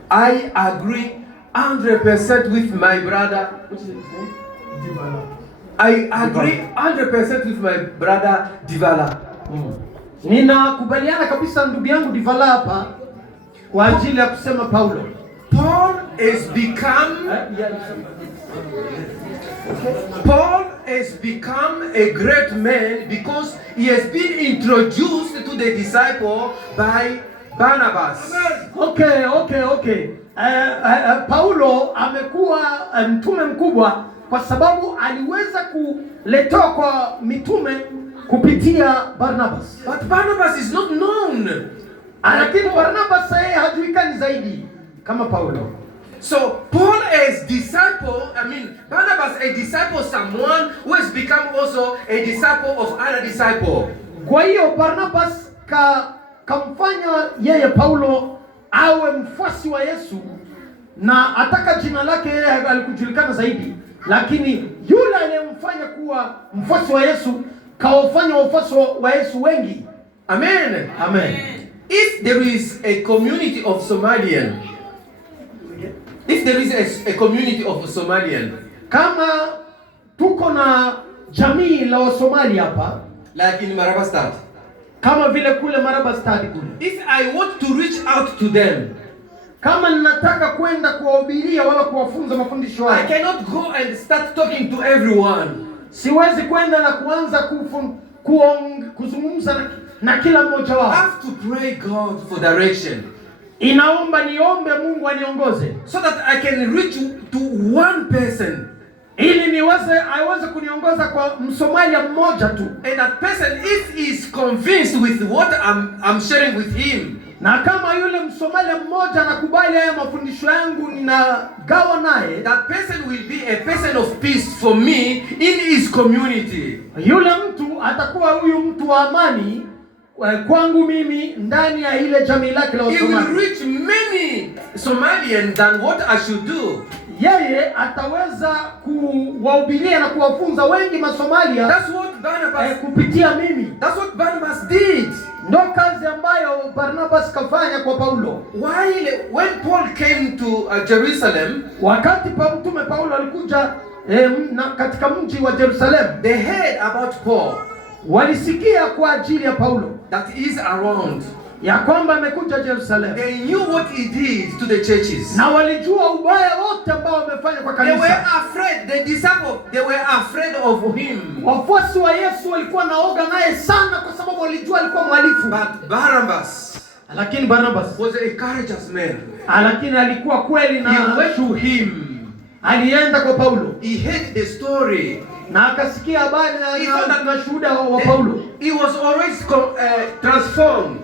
I agree 100% with my brother. What's his name? I agree 100% with my brother Divala. Ninakubaliana kabisa ndugu yangu Divala hapa kwa ajili ya kusema Paulo. Paul has become a great man because he has been introduced to the disciple by Barnabas. Okay. Paulo amekuwa mtume mkubwa kwa sababu aliweza kuletewa kwa mitume kupitia Barnabas. But Barnabas is not known. Lakini Barnabas yeye hajulikani zaidi kama Paulo. So Paul as disciple, Barnabas a disciple, someone who has become also a disciple of other disciple. Kwa hiyo Barnabas kamfanya yeye Paulo awe mfuasi wa Yesu, na ataka jina lake yeye alikujulikana zaidi, lakini yule aliyemfanya kuwa mfuasi wa Yesu kawafanya wafuasi wa Yesu wengi. Amen. Amen. If there is a community of Somalian, kama tuko na jamii la Wasomali hapa, like in Marabastad, kama vile kule Marabastad kule, if I want to reach out to them, kama ninataka kwenda kuwahubiria wala kuwafunza mafundisho haya, I cannot go and start talking to everyone. Siwezi kwenda na kuanza kuzungumza na kila mmoja wao. I have to pray God for direction. Inaomba niombe Mungu aniongoze, so that I can reach to one person, ili aweze kuniongoza kwa Msomalia mmoja tu. And that person, if he is convinced with what I'm sharing with him, na kama yule Msomalia mmoja anakubali haya mafundisho yangu ninagawa naye, that person will be a person of peace for me in his community. Yule mtu atakuwa huyu mtu wa amani kwangu mimi ndani ya ile jamii lake la Wasomali. He will reach many Somalians than what I should do. Yeye ataweza kuwahubiria na kuwafunza wengi Masomalia. That's what Barnabas kupitia mimi. That's what Barnabas did. Ndo kazi ambayo Barnabas kafanya kwa Paulo. When Paul came to Jerusalem, wakati mtume Paulo alikuja katika mji wa Jerusalem, they heard about Paul. Walisikia kwa ajili ya Paulo that he is around, ya kwamba amekuja Jerusalem. They knew what he did to the churches. Na walijua ubaya wote ambao wamefanya kwa kanisa. They were afraid, the disciples, they were afraid of him. Wafuasi wa Yesu walikuwa naoga naye sana kwa sababu walijua alikuwa mhalifu. But Barnabas, lakini Barnabas was a courageous man. Lakini alikuwa kweli na he went to him. Alienda kwa Paulo. He heard the story. Na akasikia habari na shuhuda wa Paulo. He was always transformed.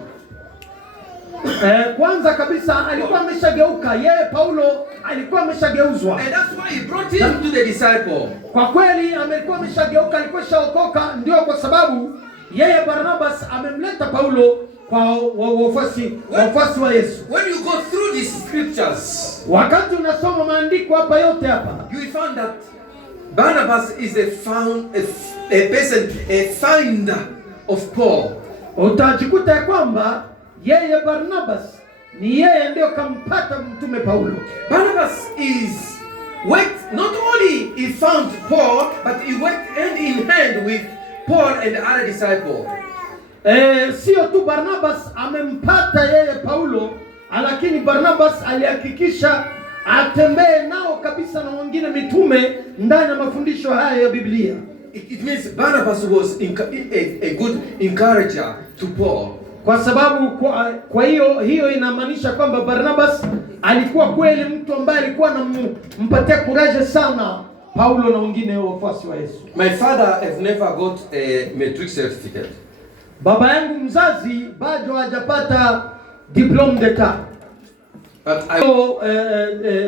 Kwanza kabisa alikuwa ameshageuka. Yeye Paulo alikuwa ameshageuzwa. And that's why he brought him to the disciple. Kwa kweli alikuwa ameshageuka, alikuwa shaokoka, ndio kwa sababu yeye Barnabas amemleta Paulo kwa wafuasi wa Yesu. When you go through these scriptures, wakati unasoma maandiko hapa yote hapa, you will find that Barnabas is a finder of Paul. Utajikuta kwamba yeye Barnabas ni yeye ndio kampata mtume Paulo. Barnabas not only he found Paul, but he went hand in hand with Paul and the other disciple. Sio tu Barnabas amempata yeye Paulo, lakini Barnabas alihakikisha atembee nao kabisa na wengine mitume ndani ya mafundisho haya ya Biblia. It means Barnabas was a good encourager to Paul. Kwa sababu kwa hiyo inamaanisha kwamba Barnabas alikuwa kweli mtu ambaye alikuwa anampatia courage sana Paulo na wengine wafuasi wa Yesu. My father has never got a matric certificate. Baba yangu mzazi bado hajapata diplome d'etat. But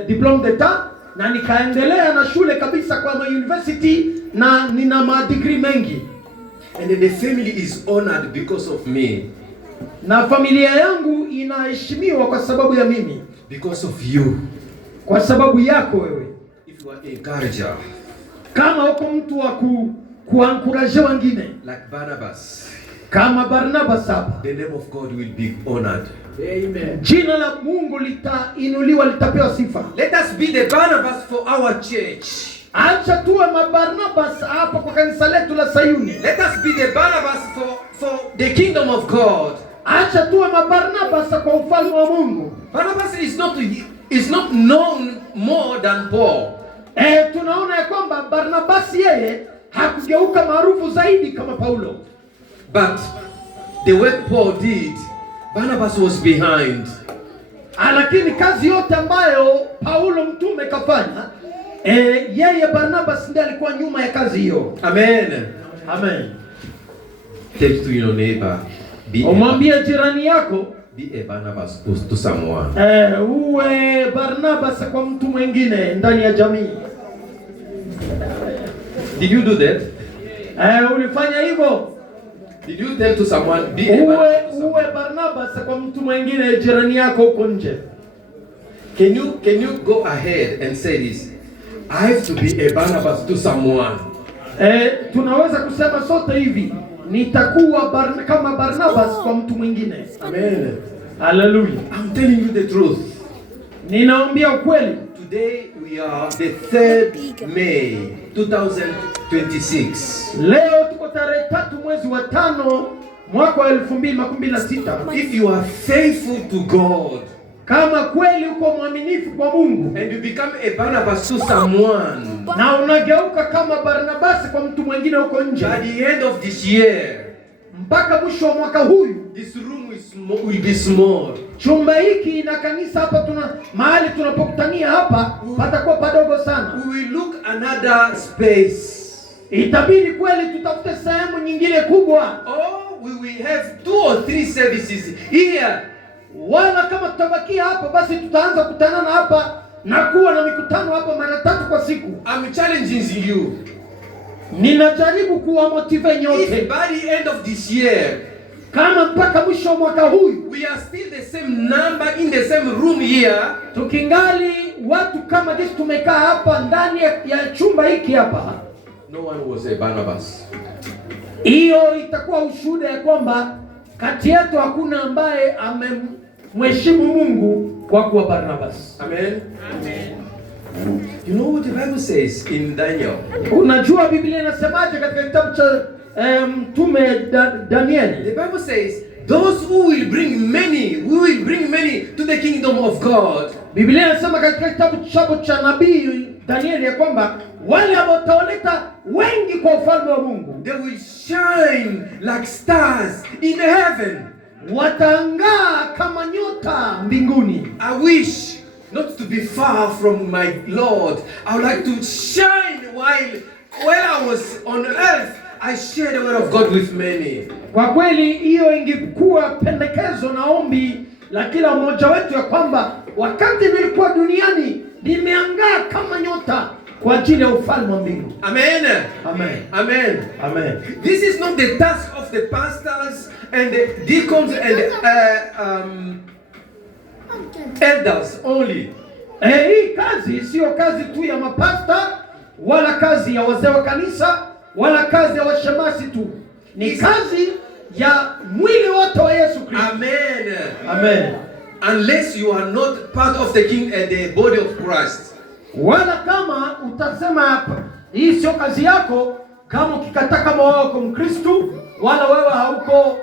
diplome d'etat na nikaendelea na shule kabisa kwa university na nina madegree mengi. And the family is honored because of me. Na familia yangu inaheshimiwa kwa sababu ya mimi. Because of you. Kwa sababu yako wewe. If you are encourager. Kama uko mtu wa kuencourage wengine. Like Barnabas. Kama Barnabas hapa. The name of God will be honored. Amen. Jina la Mungu litainuliwa, litapewa sifa. Let us be the Barnabas for our church. Acha tuwe mabarnabas hapa kwa kanisa letu la Sayuni. Let us be the Barnabas for the kingdom of God. Acha tuwe mabarnabas kwa ufalme wa Mungu. Barnabas is not known more than Paul. Tunaona ya kwamba Barnabas yeye hakugeuka maarufu zaidi kama Paulo. But the work Paul did, Barnabas was behind. Lakini kazi yote ambayo Paulo mtume kafanya, yeye Barnabas ndiye alikuwa nyuma ya kazi hiyo. Amen. Amen. Tell to your neighbor, umwambie jirani yako, be a Barnabas to someone. Uwe Barnabas kwa mtu mwingine ndani ya jamii. Did you do that? Ulifanya hivyo? Did you tell to someone, be a Barnabas? Uwe Barnabas kwa mtu mwingine jirani yako huko nje. Can you go ahead and say this? I have to be a Barnabas to someone. Tunaweza kusema sote hivi, nitakuwa kama Barnabas kwa mtu mwingine. Amen. Hallelujah. I'm telling you the truth. Ninaambia ukweli. Today we are the 3rd May 2026. Leo tuko tarehe 3 mwezi wa 5 mwaka wa 2026. If you are faithful to God, kama kweli uko mwaminifu kwa Mungu, and you become a Barnabas to someone, na unageuka kama Barnabas kwa mtu mwingine huko nje, at the end of this year, mpaka mwisho wa mwaka huyu, this room will be small. Chumba hiki na kanisa hapa mahali tunapokutania hapa patakuwa padogo sana. We will look another space. Itabidi kweli tutafute sehemu nyingine kubwa. We will have 2 or 3 services here. Wala kama tutabakia hapa basi tutaanza kutanana hapa na kuwa na mikutano hapa mara 3 kwa siku. I'm challenging you. Ninajaribu kuwa motivate nyote. If by the end of this year, kama mpaka mwisho wa mwaka huu, we are still the same number in the same room here, tukingali watu kama jinsi tumekaa hapa ndani ya chumba hiki hapa, no one was a Barnabas. Hiyo itakuwa ushuhuda ya kwamba kati yetu hakuna ambaye amemheshimu Mungu kwa kuwa Barnabas. Amen. Amen. You know what the Bible says in Daniel? Unajua Biblia inasemaje katika kitabu cha mtume Danieli? The Bible says those who will bring many to the kingdom of God. Biblia inasema katika kitabu cha nabii Danieli ya kwamba wale ambao watawaleta wengi kwa ufalme wa Mungu, they will shine like stars in heaven. Watang'aa kama nyota mbinguni. I wish not to be far from my Lord. I would like to shine while I was on earth. I share the word of God with many. Kwa kweli hiyo ingekuwa pendekezo na ombi la kila mmoja wetu ya kwamba wakati nilikuwa duniani nimeangaa kama nyota kwa ajili ya ufalme wa mbingu. Amen. Amen. Amen. Amen. This is not the task of the pastors and the deacons and elders only. Hii kazi sio kazi tu ya mapasta wala kazi ya wazee wa kanisa wala kazi ya washemasi tu. Ni kazi ya mwili wote wa Yesu Kristo. Amen. Amen. Unless you are not part of the body of Christ. Wala kama utasema hii sio kazi yako, kama ukikataa kama wewe uko Mkristo wala wewe hauko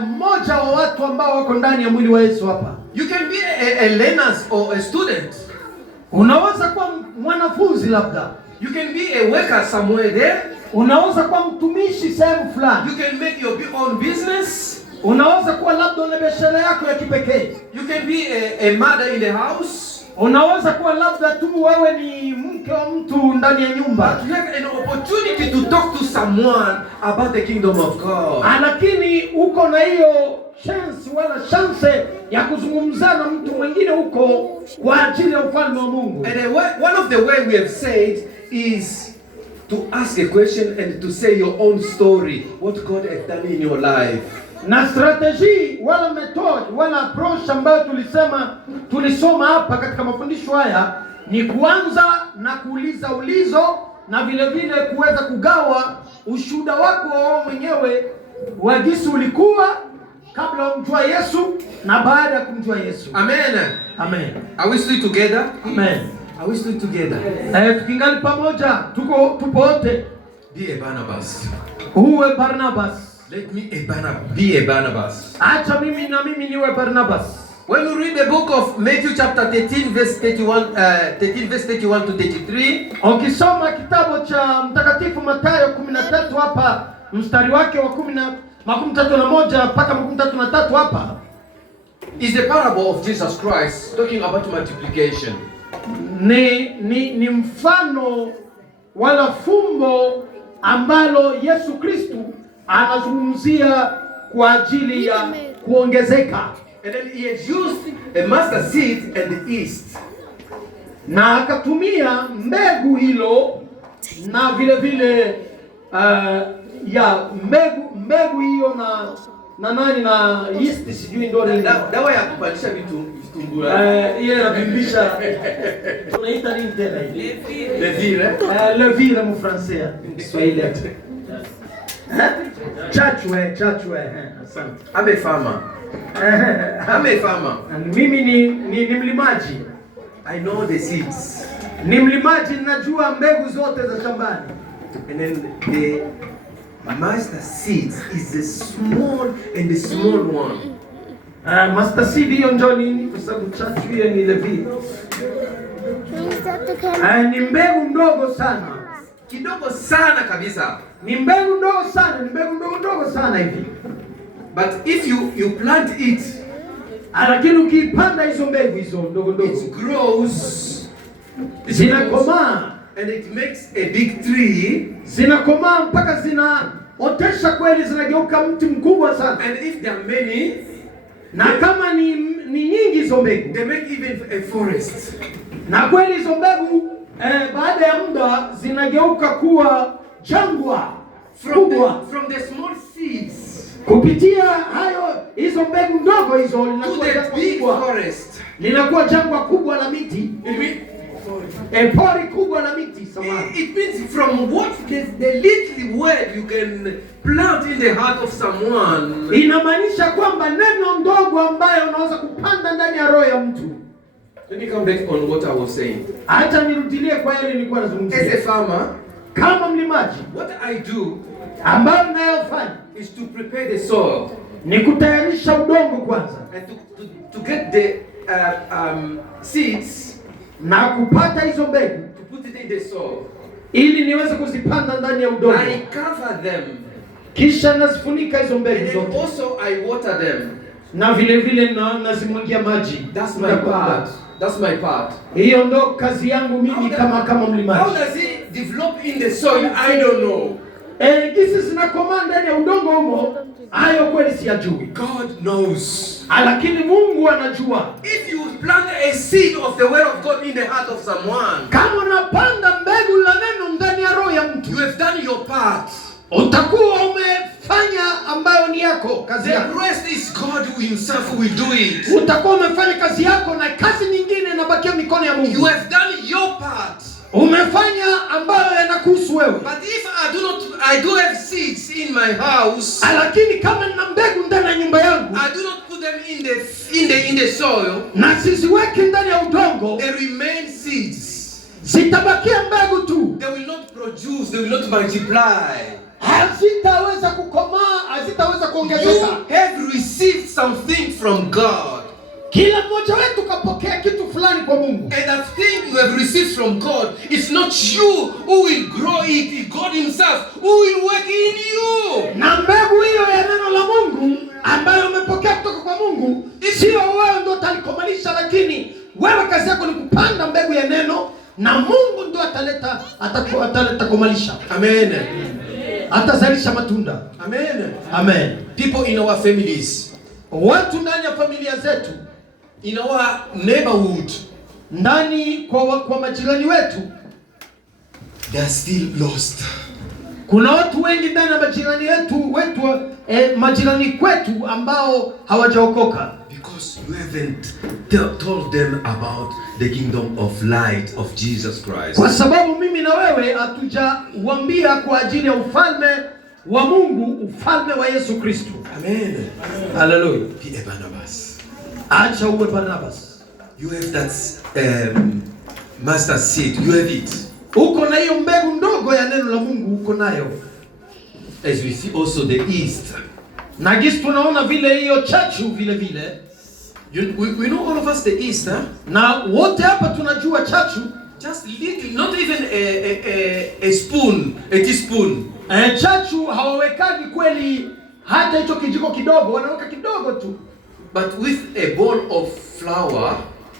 mmoja wa watu ambao wako ndani ya mwili wa Yesu hapa. You can be a learner or a student. Unaweza kuwa mwanafunzi labda. You can be a worker somewhere there. Unaweza kuwa mtumishi sehemu fulani. You can make your own business. Unaweza kuwa labda una biashara yako ya kipekee. You can be a mother in the house. Unaweza kuwa labda tu wewe ni mke wa mtu ndani ya nyumba. But you have an opportunity to talk to someone about the kingdom of God. Lakini uko na hiyo chance ya kuzungumza na mtu mwingine huko kwa ajili ya ufalme wa Mungu. And one of the way we have said is to ask a question and to say your own story, what God has done in your life. Na strategy wala method wala approach ambayo tulisoma hapa katika mafundisho haya ni kuanza na kuuliza ulizo na vile vile kuweza kugawa ushuhuda wako mwenyewe wa jinsi ulikuwa kabla umjua Yesu na baada ya kumjua Yesu. Amen. Amen. Are we still together? Amen. Are we still together? Tukingali pamoja, tupo wote. Be a Barnabas. Uwe Barnabas. Let me be a Barnabas. Acha mimi niwe Barnabas. When you read the book of Matthew chapter 13 verse 31 to 33, ukisoma kitabu cha mtakatifu Mathayo 13 hapa mstari wake wa 31 mpaka 33 hapa, is the parable of Jesus Christ talking about multiplication. Ni mfano wala fumbo ambalo Yesu Kristo anazungumzia kwa ajili ya kuongezeka. And then he had used a mustard seed and the yeast. Na akatumia mbegu hilo na vile vile mbegu hiyo na yeast, sijui ndio ni dawa ya kupandisha vitunguu. Ile inabimbisha tunaita nini tena hivi? Levire. Levire mu français, Kiswahili. Chachwe. Asante. Amefama. Mimi ni mlimaji. I know the seeds. Ni mlimaji, najua mbegu zote za shambani. And then the mustard seeds is the small one. Mustard seed hiyo ndio nini? Kwa sababu chachu hiyo ni levi. Ni mbegu ndogo sana. Kidogo sana kabisa. Ni mbegu ndogo sana hivi. But if you plant it, lakini ukipanda hizo mbegu hizo ndogo, it grows, zinakomaa, and it makes a big tree. Zinakomaa mpaka zinaotesha kweli, zinageuka mti mkubwa sana. And if there are many, na kama ni nyingi hizo mbegu, they make even a forest. Na kweli hizo mbegu baada ya muda zinageuka kuwa jangwa kubwa. From the small seeds, kupitia hizo mbegu ndogo hizo linakuwa jangwa kubwa la miti. Pori kubwa la miti. It means from what the little word you can plant in the heart of someone. Inamaanisha kwamba neno ndogo ambayo unaweza kupanda ndani ya roho ya mtu. Let me come back on what I was saying. Acha nirudilie kwa yale nilikuwa nazungumzia. As a farmer, kama mlimaji, what I do ambayo ninayofanya is to prepare the soil. Ni kutayarisha udongo kwanza. And to get the seeds, na kupata hizo mbegu, to put it in the soil, ili niweze kuzipanda ndani ya udongo. I cover them. Kisha nazifunika hizo mbegu zote. And also I water them. Na vile vile nazimwagia maji. That's my part. That's my part. Hiyo ndo kazi yangu mimi kama mlimaji. How does it develop in the soil? I don't know. Kisi zinakomaa ndani ya udongo humo, hayo kweli siyajui. God knows. Lakini Mungu anajua. If you plant a seed of the word of God in the heart of someone, kama unapanda mbegu la neno ndani ya roho ya mtu, you have done your part. Utakuwa umefanya ambayo ni yako, kazi yako. The rest is God himself who will do it. Utakuwa umefanya kazi yako na kazi nyingine inabakia mikono ya Mungu. You have done your part. Umefanya ambayo yanakuhusu wewe. But if I do have seeds in my house, lakini kama nina mbegu ndani ya nyumba yangu, I do not put them in the soil, na siziweke ndani ya udongo, they remain seeds. Zitabakia mbegu tu. They will not produce, they will not multiply. Hazitaweza kukomaa, hazitaweza kuongezeka. You have received something from God. Kila mmoja wetu kapokea kitu fulani kwa Mungu. And that thing you you have received from God, it's not you who will grow it, it's God himself who will work in you. Na mbegu hiyo ya neno la Mungu ambayo umepokea kutoka kwa Mungu, sio wewe ndio utalikomalisha, lakini wewe kazi yako ni kupanda mbegu ya neno na Mungu ndio ataleta komalisha. Amen. Atazalisha matunda. Amen. Amen. People in our families, watu ndani ya familia zetu, in our neighborhood, ndani kwa majirani wetu, they are still lost. Kuna watu wengi ndani ya majirani wetu majirani kwetu ambao hawajaokoka. Because you haven't told them about the kingdom of light of Jesus Christ. Kwa sababu mimi na wewe hatujawaambia kwa ajili ya ufalme wa Mungu, ufalme wa Yesu Kristo. Amen. Hallelujah. Be a Barnabas. Acha uwe Barnabas. You have that master seed. You have it. Uko na hiyo mbegu ndogo ya neno la Mungu, uko nayo. As we see also the east. Na gisi tunaona vile hiyo chachu vile. We know all of us the east, huh? Na wote hapa tunajua chachu. Just little, not even a spoon, a teaspoon. Chachu hawawekaji kweli hata hicho kijiko kidogo, wanaweka kidogo tu. But with a bowl of flour,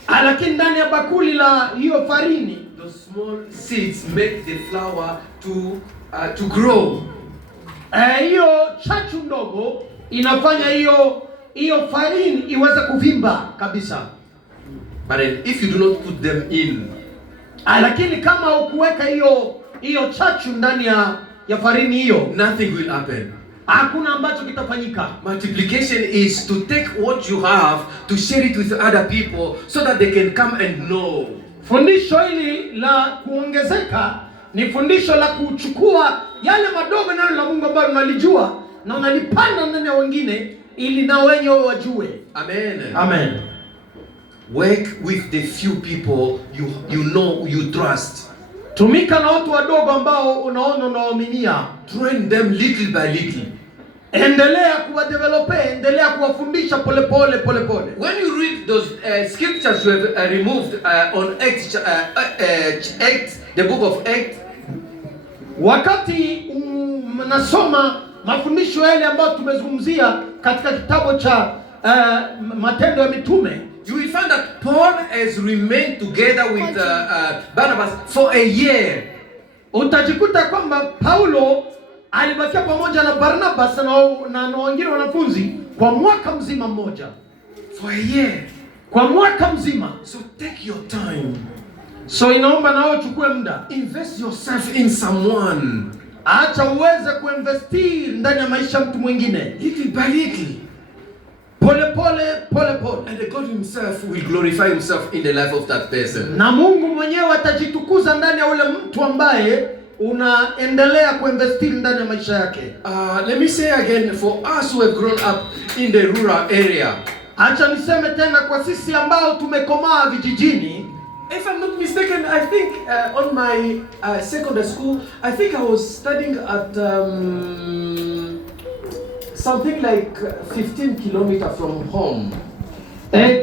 lakini ndani ya bakuli la hiyo farini, those small seeds make the flour to grow. Hiyo chachu ndogo inafanya hiyo farini iweze kuvimba kabisa. But if you do not put them in, lakini kama ukuweka hiyo chachu ndani ya farini hiyo, nothing will happen. Hakuna ambacho kitafanyika. Multiplication is to take what you have to share it with other people so that they can come and know. Fundisho hili la kuongezeka ni fundisho la kuchukua yale madogo nalo la Mungu ambayo unalijua na unalipanda ndani ya wengine ili na wenyewe wajue. Amen. Amen. Work with the few people you know, you trust. Tumika na watu wadogo ambao unaona unawaaminia. Train them little by little. Endelea kuwadevelope, endelea kuwafundisha pole. When you read those scriptures you have removed on Acts, the book of Acts, wakati mnasoma mafundisho yale ambayo tumezungumzia katika kitabu cha Matendo ya Mitume, you will find that Paul has remained together with Barnabas for a year. Utajikuta kwamba Paulo alibakia pamoja na Barnabas na wengine wanafunzi kwa mwaka mzima mmoja. For a year. Kwa mwaka mzima. So take your time. So inaomba na wewe uchukue muda. Invest yourself in someone. Acha uweze kuinvesti ndani ya maisha mtu mwingine. Little by little. Pole. And God himself will glorify himself in the life of that person. Na Mungu mwenyewe atajitukuza ndani ya ule mtu ambaye unaendelea kuinvesti ndani ya maisha yake. Let me say again, for us who have grown up in the rural area. Acha niseme tena kwa sisi ambao tumekomaa vijijini. If I'm not mistaken, I think on my secondary school, I think I was studying at something like 15 kilometers from home.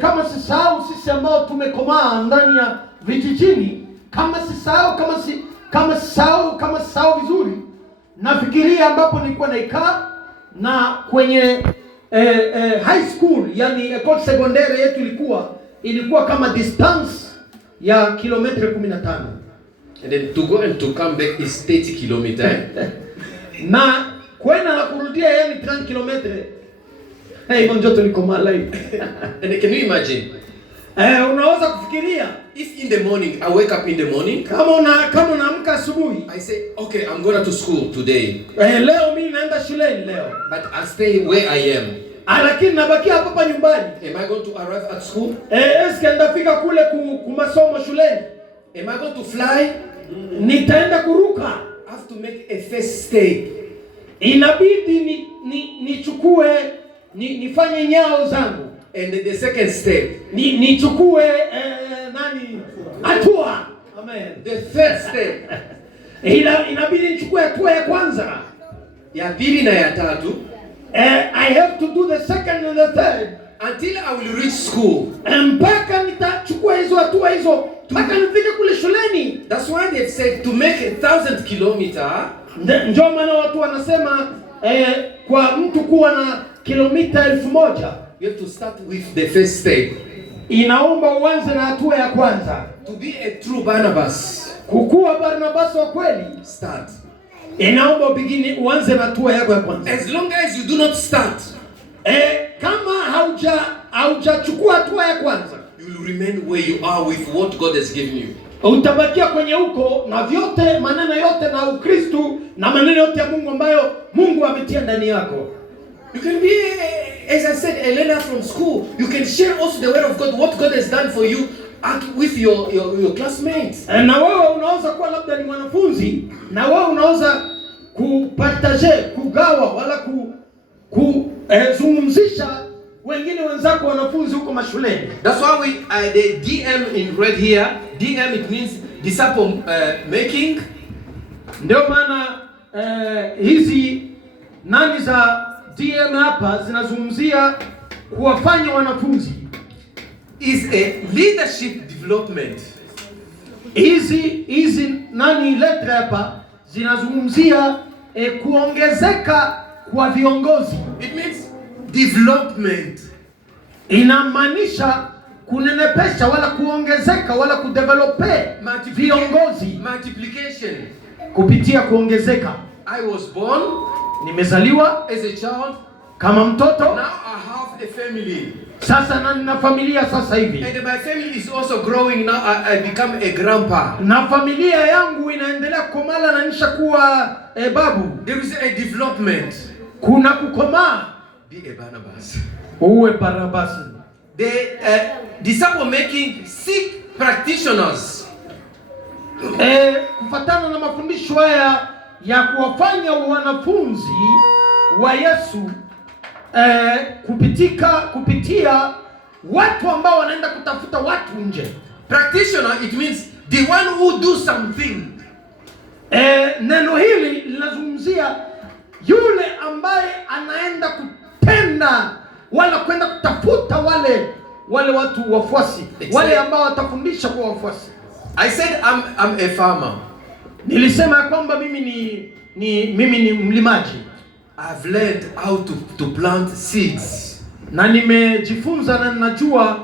Kama sisahau sisi ambao tumekomaa ndani ya vijijini, kama sisahau vizuri, nafikiria ambapo nilikuwa naikaa na kwenye high school, yani école secondaire yetu ilikuwa kama distance ya kilomita 15. And then to go and to come back is 30 kilometers. Na kwenda na kurudia yani 30 kilometers. Hivyo ndio tulikomaa live. And can you imagine? Unaweza kufikiria if in the morning I wake up in the morning, kama unaamka asubuhi, I say okay, I'm going to school today. Leo mimi naenda shuleni leo. But I stay where I am. Lakini nabakia hapa nyumbani. Am I going to arrive at school? Eske ndafika kule kumasomo shuleni? Am I going to fly? Nitaenda kuruka. I have to make a first step. Inabidi nichukue nifanye nyao zangu. And the second step, nichukue hatua. Amen. The third step, inabidi nichukue hatua ya kwanza, ya pili na ya tatu. I have to do the second and the third. until I will reach school. Mpaka nitachukua hizo hatua hizo mpaka nifike kule shuleni. That's why they've said to make 1,000 kilometers. Ndio maana watu wanasema kwa mtu kuwa na kilomita 1,000 you have to start with the first step. Inaomba uanze na hatua ya kwanza. To be a true Barnabas, kukuwa Barnabas wa kweli, start. Inaomba uanze na hatua yako ya kwanza. As long as you do not start, kama haujachukua hatua ya kwanza, you will remain where you are with what God has given you. Utabakia kwenye huko na vyote maneno yote na Ukristo na maneno yote ya Mungu ambayo Mungu ametia ndani yako. You can be, as I said, a learner from school. You can share also the word of God, what God has done for you, with your classmates. Na wewe unaweza kuwa labda ni mwanafunzi, na wewe unaweza kupartage, kugawa wala kuzungumzisha wengine wenzako wanafunzi huko mashuleni. That's why the DM in red here, DM it means disciple making. Ndio maana hizi nani za DM hapa zinazungumzia kuwafanya wanafunzi. Is a leadership development. Hizi nani letra hapa zinazungumzia kuongezeka kwa viongozi. It means development. Inamaanisha kunenepesha wala kuongezeka wala kudevelope viongozi. Multiplication. Kupitia kuongezeka. I was born, nimezaliwa as a child, kama mtoto. Now I have a family. Sasa nina familia sasa hivi. And my family is also growing now. I become a grandpa. Na familia yangu inaendelea kukomala na nishakuwa babu. There is a development. Kuna kukomaa. Be a Barnabas. Uwe Barnabas. The disciple making seek practitioners. Kufatana na mafundisho haya ya kuwafanya wanafunzi wa Yesu kupitia watu ambao wanaenda kutafuta watu nje. Practitioner, it means the one who do something. Neno hili linazungumzia yule ambaye anaenda kutenda wala kwenda kutafuta wale watu wafuasi, wale ambao watafundisha kwa wafuasi. I said I'm a farmer. Nilisema kwamba mimi ni mlimaji. I've learned how to plant seeds. Na nimejifunza na ninajua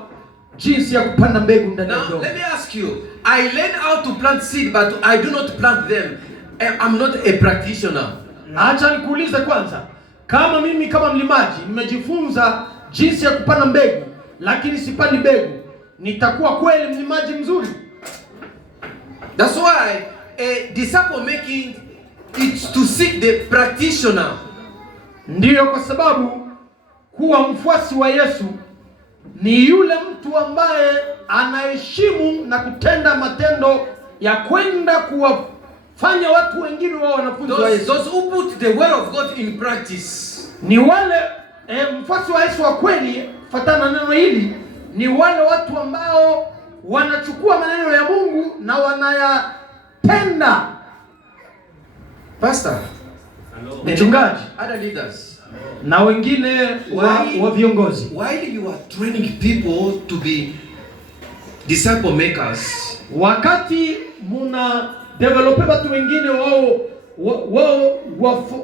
jinsi ya kupanda mbegu ndani ya udongo. Now let me ask you, I learned how to plant seed but I do not plant them. I'm not a practitioner. Acha nikuulize kwanza, kama mimi kama mlimaji nimejifunza jinsi ya kupanda mbegu lakini sipandi mbegu, nitakuwa kweli mlimaji mzuri? That's why a disciple making is to seek the practitioner. Ndiyo, kwa sababu kuwa mfuasi wa Yesu ni yule mtu ambaye anaheshimu na kutenda matendo ya kwenda kuwafanya watu wengine wao wanafunzi wa Yesu. Those who put the word of God in practice. Ni wale mfuasi wa Yesu wa kweli, fatana neno hili, ni wale watu ambao wanachukua maneno ya Mungu na wanayatenda. Pastor, mchungaji, other leaders, na wengine wa viongozi. While you are training people to be disciple makers, wakati muna develop watu wengine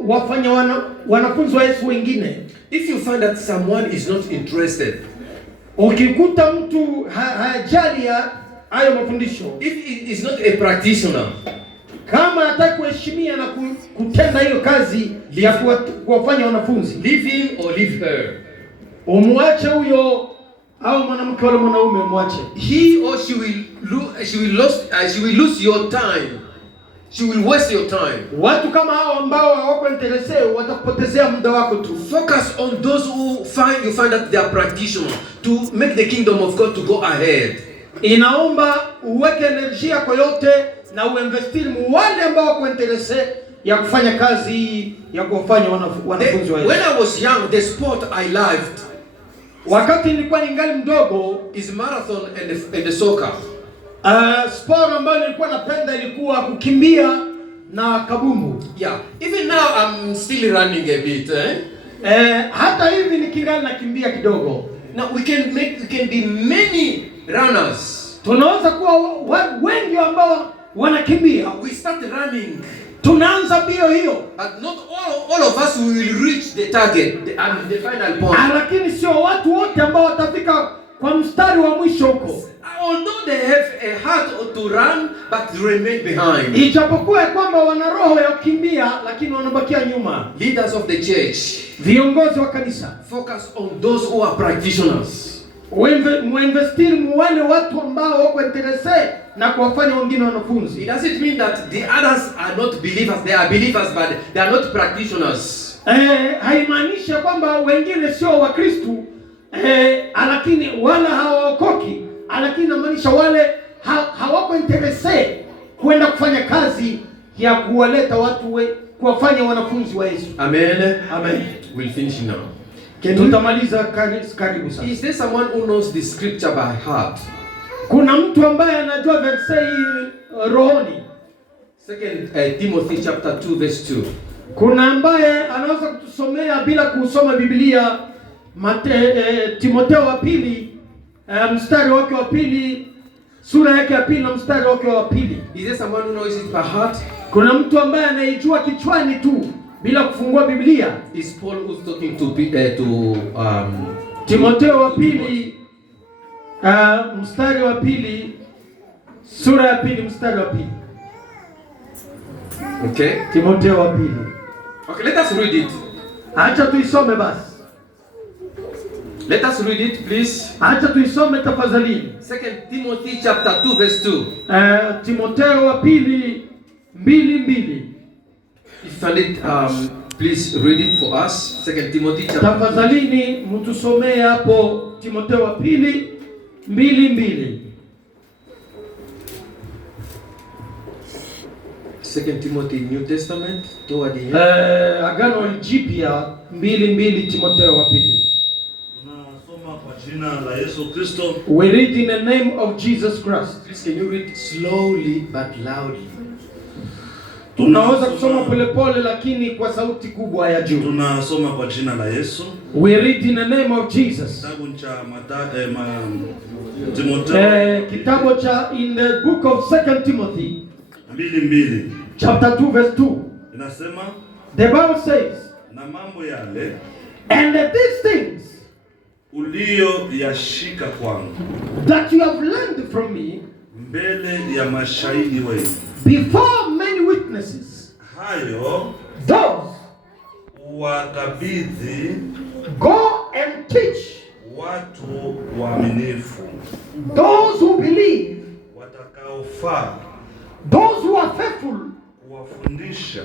wafanya wanafunzi wa Yesu wengine. If you find that someone is not interested, ukikuta mtu hajali hayo mafundisho, if he is not a practitioner, kama hataki kuheshimia na kutenda hiyo kazi ya kuwafanya wanafunzi, leave him or leave her. Umwache huyo au mwanamke wala mwanaume, mwache. He or she will lose your time. She will waste your time. Watu kama hao ambao hawako interested watakupotezea muda wako tu. Focus on those who you find that they are practitioners to make the kingdom of God to go ahead. Inaomba uweke energia kwa yote na uinvesti wale ambao wako interested ya kufanya kazi ya kuwafanya wanafunzi wa Yesu. When I was young, the sport I loved, wakati nilikuwa ningali mdogo, is marathon and the soccer. Sport ambayo nilikuwa napenda ilikuwa kukimbia na kabumbu. Yeah, even now I'm still running a bit. Hata hivi nikingali nakimbia kidogo. Now we can be many runners. Tunaweza kuwa wengi ambao wanakimbia. We start running. Tunaanza mbio hiyo. But not all of us will reach the target, the final point. Lakini sio watu wote ambao watafika kwa mstari wa mwisho huko. Although they have a heart to run, but remain behind. Ijapokuwa kwamba wana roho ya kukimbia, lakini wanabakia nyuma. Leaders of the church, viongozi wa kanisa, focus on those who are practitioners. Muinvestiri wale watu ambao wako interese na kuwafanya wengine wanafunzi. It doesn't mean that the others are not believers. They are believers, but they are not practitioners. Haimaanishi kwamba wengine sio Wakristo, lakini wala hawaokoki, lakini inamaanisha wale hawako interese kwenda kufanya kazi ya kuwaleta watu kuwafanya wanafunzi wa Yesu. Amen. Amen. We'll finish now. Tutamaliza karibu sasa. Is there someone who knows the scripture by heart? Kuna mtu ambaye anajua verse rohoni? 2 Timothy chapter 2 verse 2. Kuna ambaye anaweza kutusomea bila kusoma Biblia Timotheo wa pili mstari wake wa pili, sura yake ya pili na mstari wake wa pili. Is there someone who knows it by heart? Kuna mtu ambaye anaijua kichwani tu bila kufungua Biblia? Is Paul who's talking to Timotheo wa pili mstari wa pili, sura ya pili mstari wa pili. Okay, Timotheo wa pili. Okay, let us read it. Acha tuisome basi. Let us read it, please. Acha tuisome tafadhali. 2 Timothy chapter 2 verse 2. Timotheo wa pili 2:2. If you find it, please read it for us. 2 Timothy chapter. Tafadhali mtusomee hapo Timotheo wa pili 2:2. 2 Timothy New Testament toward the end. Agano Jipya 2:2 Timotheo wa pili. Tunasoma kwa jina la Yesu Kristo. We read in the name of Jesus Christ. Please can you read slowly but loudly? Tunaweza kusoma polepole lakini kwa sauti kubwa ya juu. Tunasoma kwa jina la Yesu. We read in the name of Jesus. Kitabu cha Timotheo. Kitabu cha in the book of 2 Timothy 2:2. Chapter 2 verse 2. Inasema, the Bible says, na mambo yale and these things uliyoyashika kwangu, that you have learned from me, mbele ya mashahidi wengi, before many witnesses, hayo those wakabidhi, go and teach watu waaminifu, those who believe, watakaofaa, those who are faithful, kuwafundisha,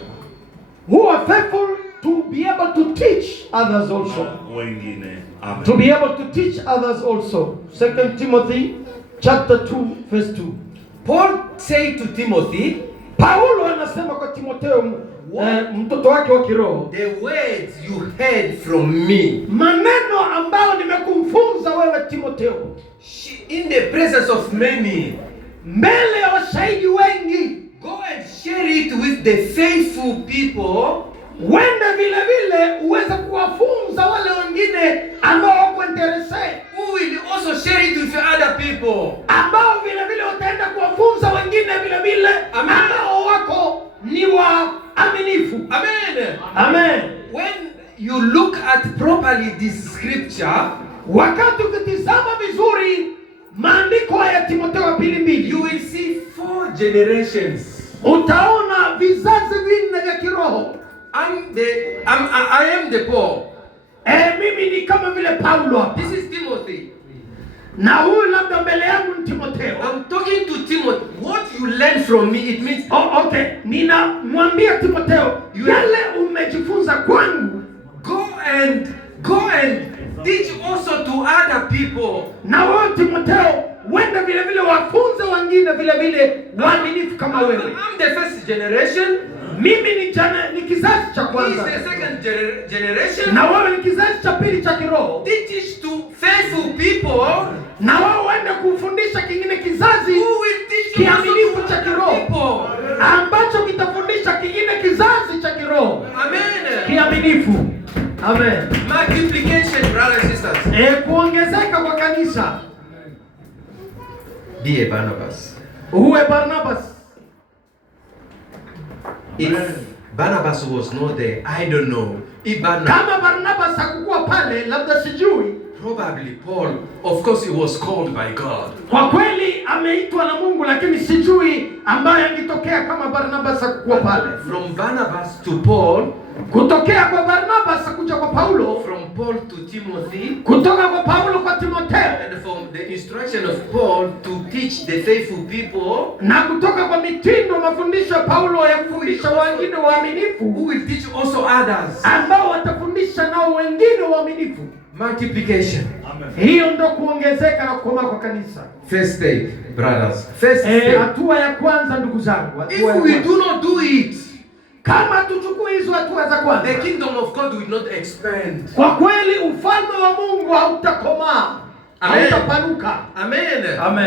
who are faithful to be able to teach others also. Wengine. Amen. To be able to teach others also. 2 Timothy chapter 2 verse 2. Paul said to Timothy, Paulo anasema kwa Timotheo mtoto wake wa kiroho, the words you heard from me, maneno ambayo nimekufunza wewe Timotheo, in the presence of many, mbele ya washahidi wengi, go and share it with the faithful people. Wende vile vile uweze kuwafunza wale wengine ambao wako interese, who will also share it with other people, ambao vile vile wataenda kuwafunza wengine vile vile ambao wako ni waaminifu. Amen. Amen. When you look at properly this scripture, wakati ukitizama vizuri maandiko haya Timotheo wa pili 2, you will see 4 generations. Utaona vizazi vinne vya kiroho. I am the Paul. Mimi ni kama vile Paulo hapa. This is Timothy. Na huyu labda mbele yangu ni Timotheo. I'm talking to Timothy. What you learn from me, it means, okay. Ninamwambia Timotheo, yale umejifunza kwangu, go and teach also to other people. Na wewe Timotheo, wenda vile vile wafunze wengine vile vile waaminifu kama wewe. I'm the first generation. Mimi ni kizazi cha kwanza. He is the second generation. Na wewe ni kizazi cha pili cha kiroho. Teach to faithful people. Na wewe uende kufundisha kingine kizazi kiaminifu cha kiroho, ambacho kitafundisha kingine kizazi cha kiroho. Amen. Kiaminifu. Amen. Multiplication, brothers and sisters. Kuongezeka kwa kanisa. Be a Barnabas. Uwe Barnabas. If Barnabas was not there, I don't know. If Kama Barnabas hakukuwa pale, labda sijui. Probably Paul, of course he was called by God. Kwa kweli ameitwa na Mungu, lakini sijui ambaye angetokea kama Barnabas hakukuwa pale. From Barnabas to Paul, kutokea kwa Barnabas kuja kwa Paulo, from Paul to Timothy, kutoka kwa Paulo kwa Timotheo, and from the instruction of Paul to teach the faithful people, na kutoka kwa mitindo mafundisho ya Paulo ya kufundisha wengine waaminifu, who will teach also others, ambao watafundisha nao wengine waaminifu. Multiplication. Amen. Hiyo ndo kuongezeka na kukomaa kwa kanisa. First step, brothers. First step. Hatua ya kwanza ndugu zangu. If we do not do it, kama tuchukue hizo hatua za kwanza, the kingdom of God will not expand. Kwa kweli ufalme wa Mungu hautakomaa, hautapanuka. Amen. Amen.